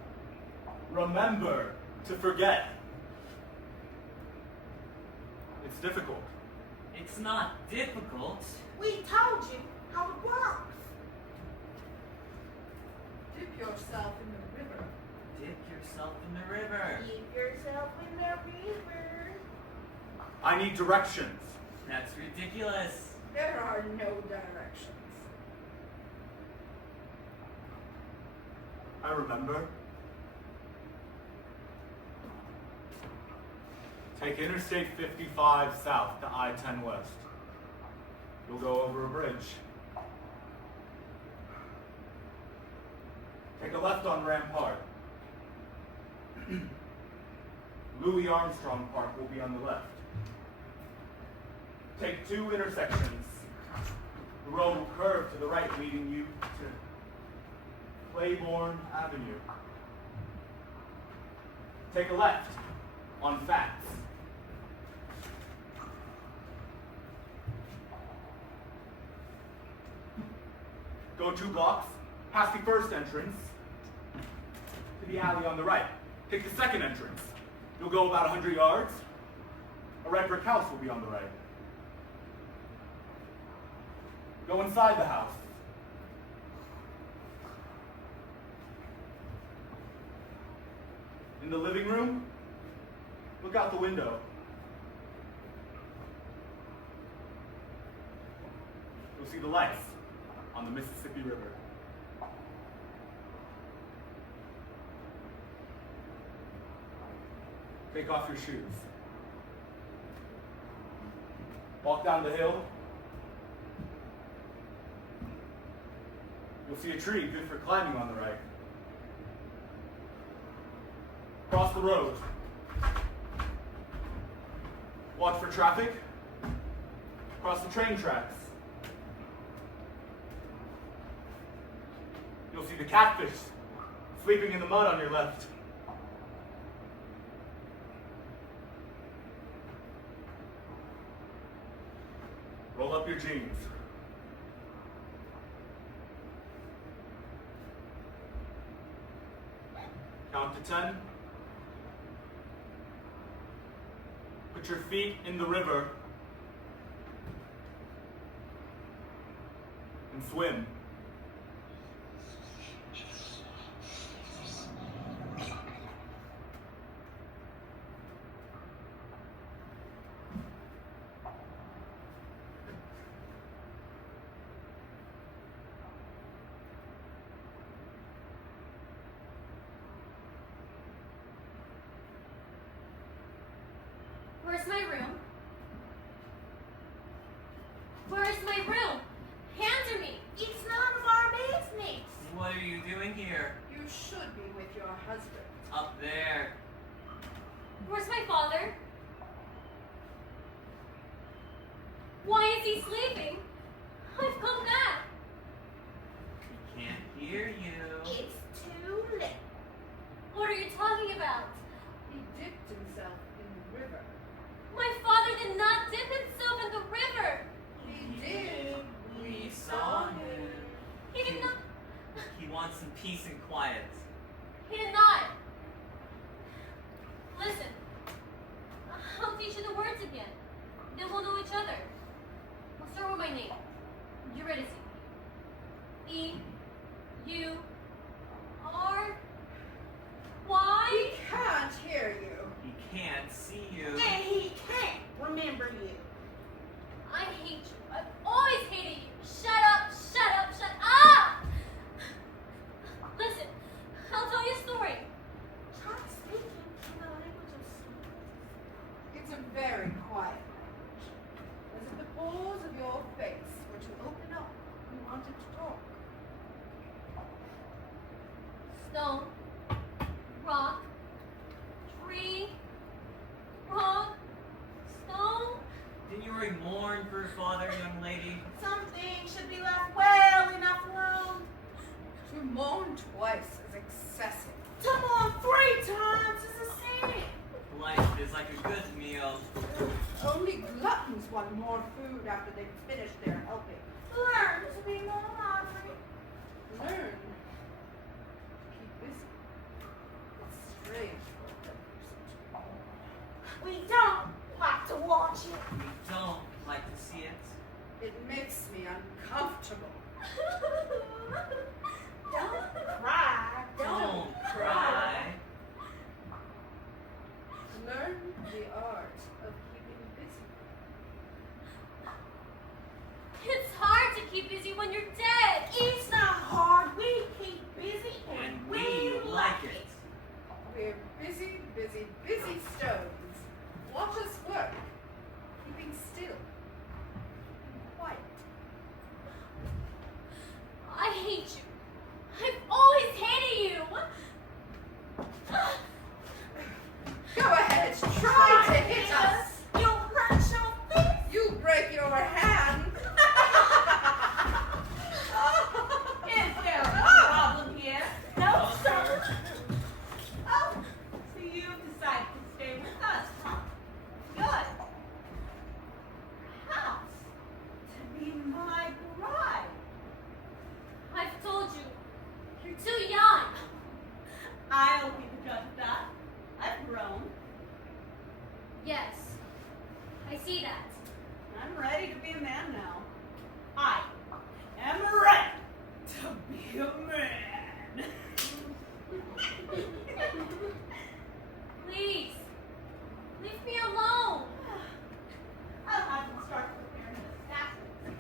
remember to forget? It's difficult. It's not difficult. We told you how it works. Dip yourself in the river. Dip yourself in the river. Keep yourself in the river. I need directions. That's ridiculous. There are no directions. I remember. Take Interstate 55 south to I-10 west. You'll go over a bridge. Take a left on Rampart. Louis Armstrong Park will be on the left. Take 2 intersections. The road will curve to the right, leading you to Claiborne Avenue. Take a left on Fats. Go 2 blocks, past the first entrance, to the alley on the right. Take the second entrance. You'll go about 100 yards. A red brick house will be on the right. Go inside the house. In the living room, look out the window. You'll see the lights on the Mississippi River. Take off your shoes. Walk down the hill. You'll see a tree good for climbing on the right. Cross the road. Watch for traffic. Cross the train tracks. You'll see the catfish sleeping in the mud on your left. Roll up your jeans. Count to 10. Put your feet in the river and swim. Where's my room? Where's my room? Hand to me. It's none of our business. What are you doing here? You should be with your husband. Up there. Where's my father? Why is he sleeping? I've come back. He can't hear you. It's too late. What are you talking about? He dipped himself in the river. My father did not dip himself in the river. He did. We saw him. He did not. He wants some peace and quiet. He did not. Listen. I'll teach you the words again. Then we'll know each other. We'll start with my name. Eurydice. E-U-R-Y. He can't hear you. He can't see you. And he can't remember you. I hate you. I've always hated you. Shut up, shut up, shut up! Listen, I'll tell you a story. Try speaking in the language of sleep. It's a very quiet language. As if the pores of your face were to open up when you wanted to talk. Stone, rock, tree, rock, stone. Didn't you already mourn for your father, young lady? Some things should be left well enough alone. To mourn twice is excessive. To mourn 3 times is a sin. Life is like a good meal. Only gluttons want more food after they've finished their helping. Learn to be more hungry. Learn to keep busy. It's strange for a dead person to We don't like to watch it. We don't like to see it. It makes me uncomfortable. Don't cry. Don't cry. Learn the art of keeping busy. you when you're dead. It's not hard. We keep busy and we like it. We're busy, busy, busy stones. Watch us work, keeping still, and quiet. I hate you. I've always hated you. Go ahead, try to hit us. You'll hurt your feet. You'll break your hand. Is there a problem here? No, sir. Oh, so you decided to stay with us, huh? Good. Perhaps to be my bride. I've told you, you're too young. I'll be the judge of that. I've grown. Yes, I see that. I'm ready to be a man now. I am ready to be a man. Please, leave me alone. I'll have to start preparing the satins and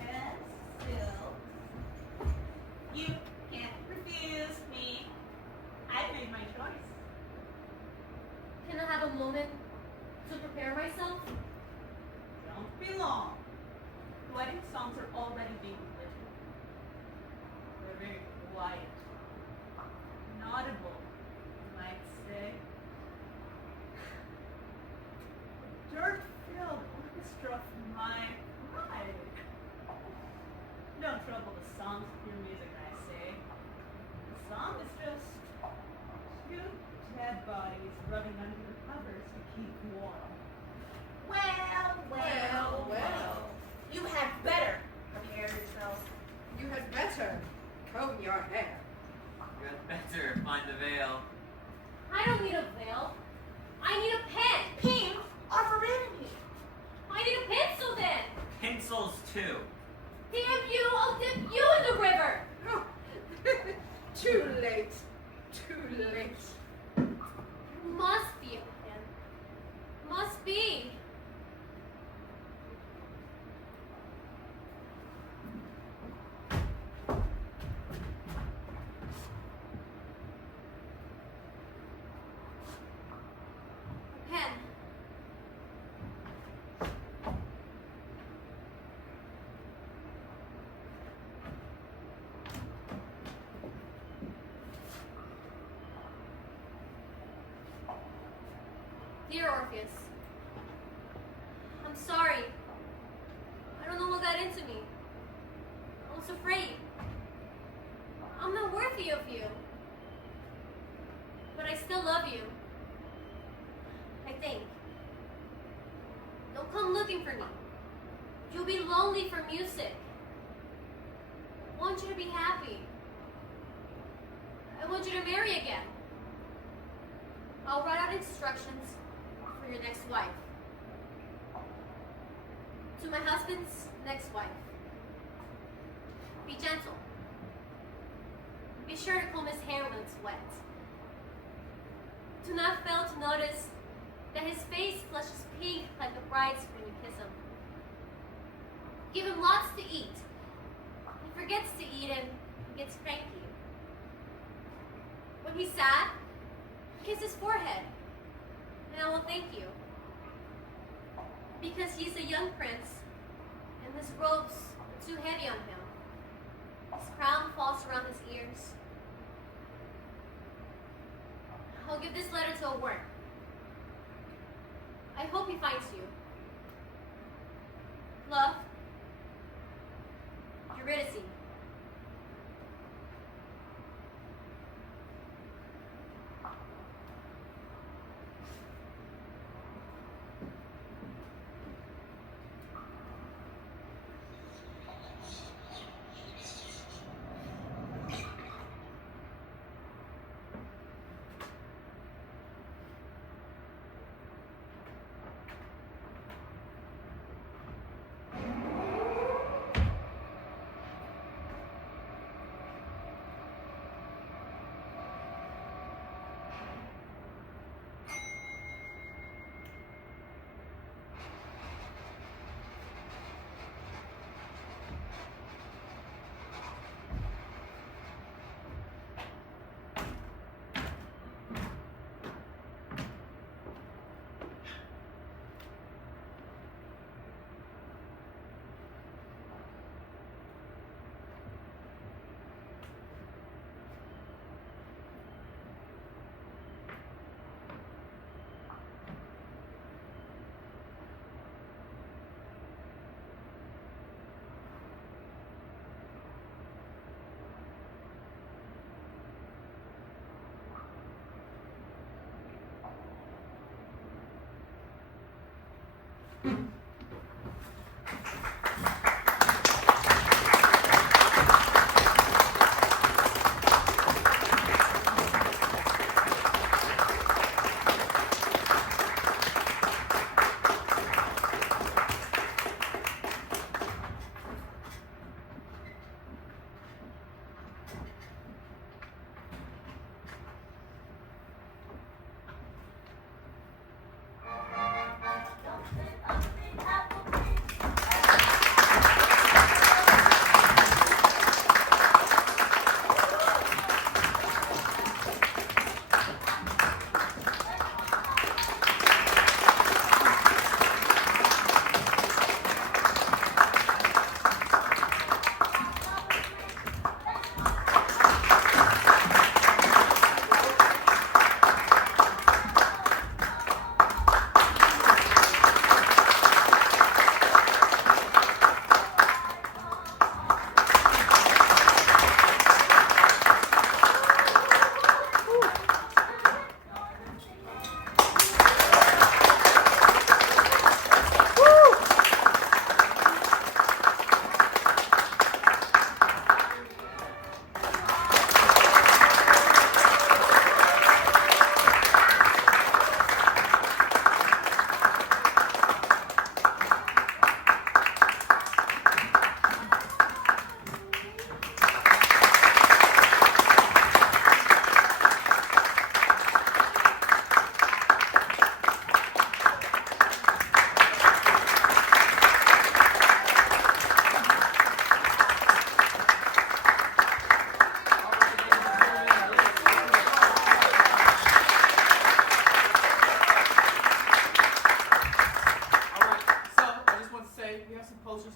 silks. You can't refuse me. I've made my choice. Can I have a moment to prepare myself? Don't be long. The wedding songs are already being written. They're very quiet. Inaudible, you might say. Dirt-filled orchestra for my pride. Don't trouble the songs with your music, I say. The song is just two dead bodies rubbing under the covers to keep warm. Well. You had better prepare yourself. You had better comb your hair. You had better find the veil. I don't need a veil. I need a pen. Pins are forbidden here. I need a pencil then. Pencils too. Damn you, I'll dip you in the river. Oh. Too late. Too late. Must be a pen. Must be. A pen. Dear Orpheus, I'm sorry. I don't know what got into me. I was afraid. I'm not worthy of you. But I still love you. I think. Don't come looking for me. You'll be lonely for music. I want you to be happy. I want you to marry again. I'll write out instructions for your next wife. To my husband's next wife. Be gentle. Be sure to comb his hair when it's wet. Do not fail to notice that his face flushes pink like a bride's when you kiss him. Give him lots to eat. He forgets to eat and gets cranky. When he's sad, kiss his forehead, and I will thank you. Because he's a young prince, and his robes are too heavy on him. His crown falls around his ears. I'll give this letter to a worm. I hope he finds you. Love, Eurydice.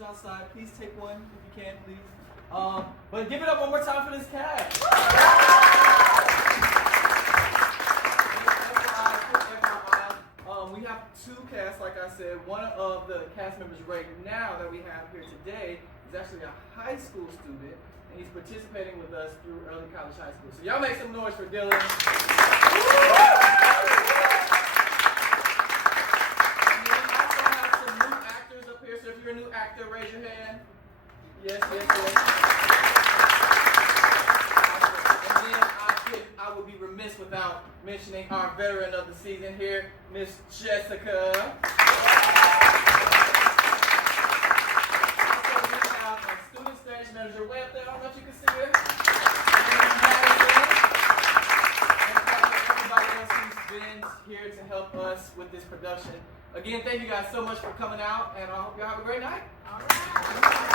Outside, please take one if you can, please. But give it up one more time for this cast. We have two casts, like I said. One of the cast members right now that we have here today is actually a high school student, and he's participating with us through early college high school. So y'all make some noise for Dylan. So if you're a new actor, raise your hand. Yes, yes, yes. And then I would be remiss without mentioning our veteran of the season here, Miss Jessica. Also, we have our student stage manager way up there. I don't know if you can see her. And everybody else who's been here to help us with this production. Again, thank you guys so much for coming out, and I hope y'all have a great night. All right.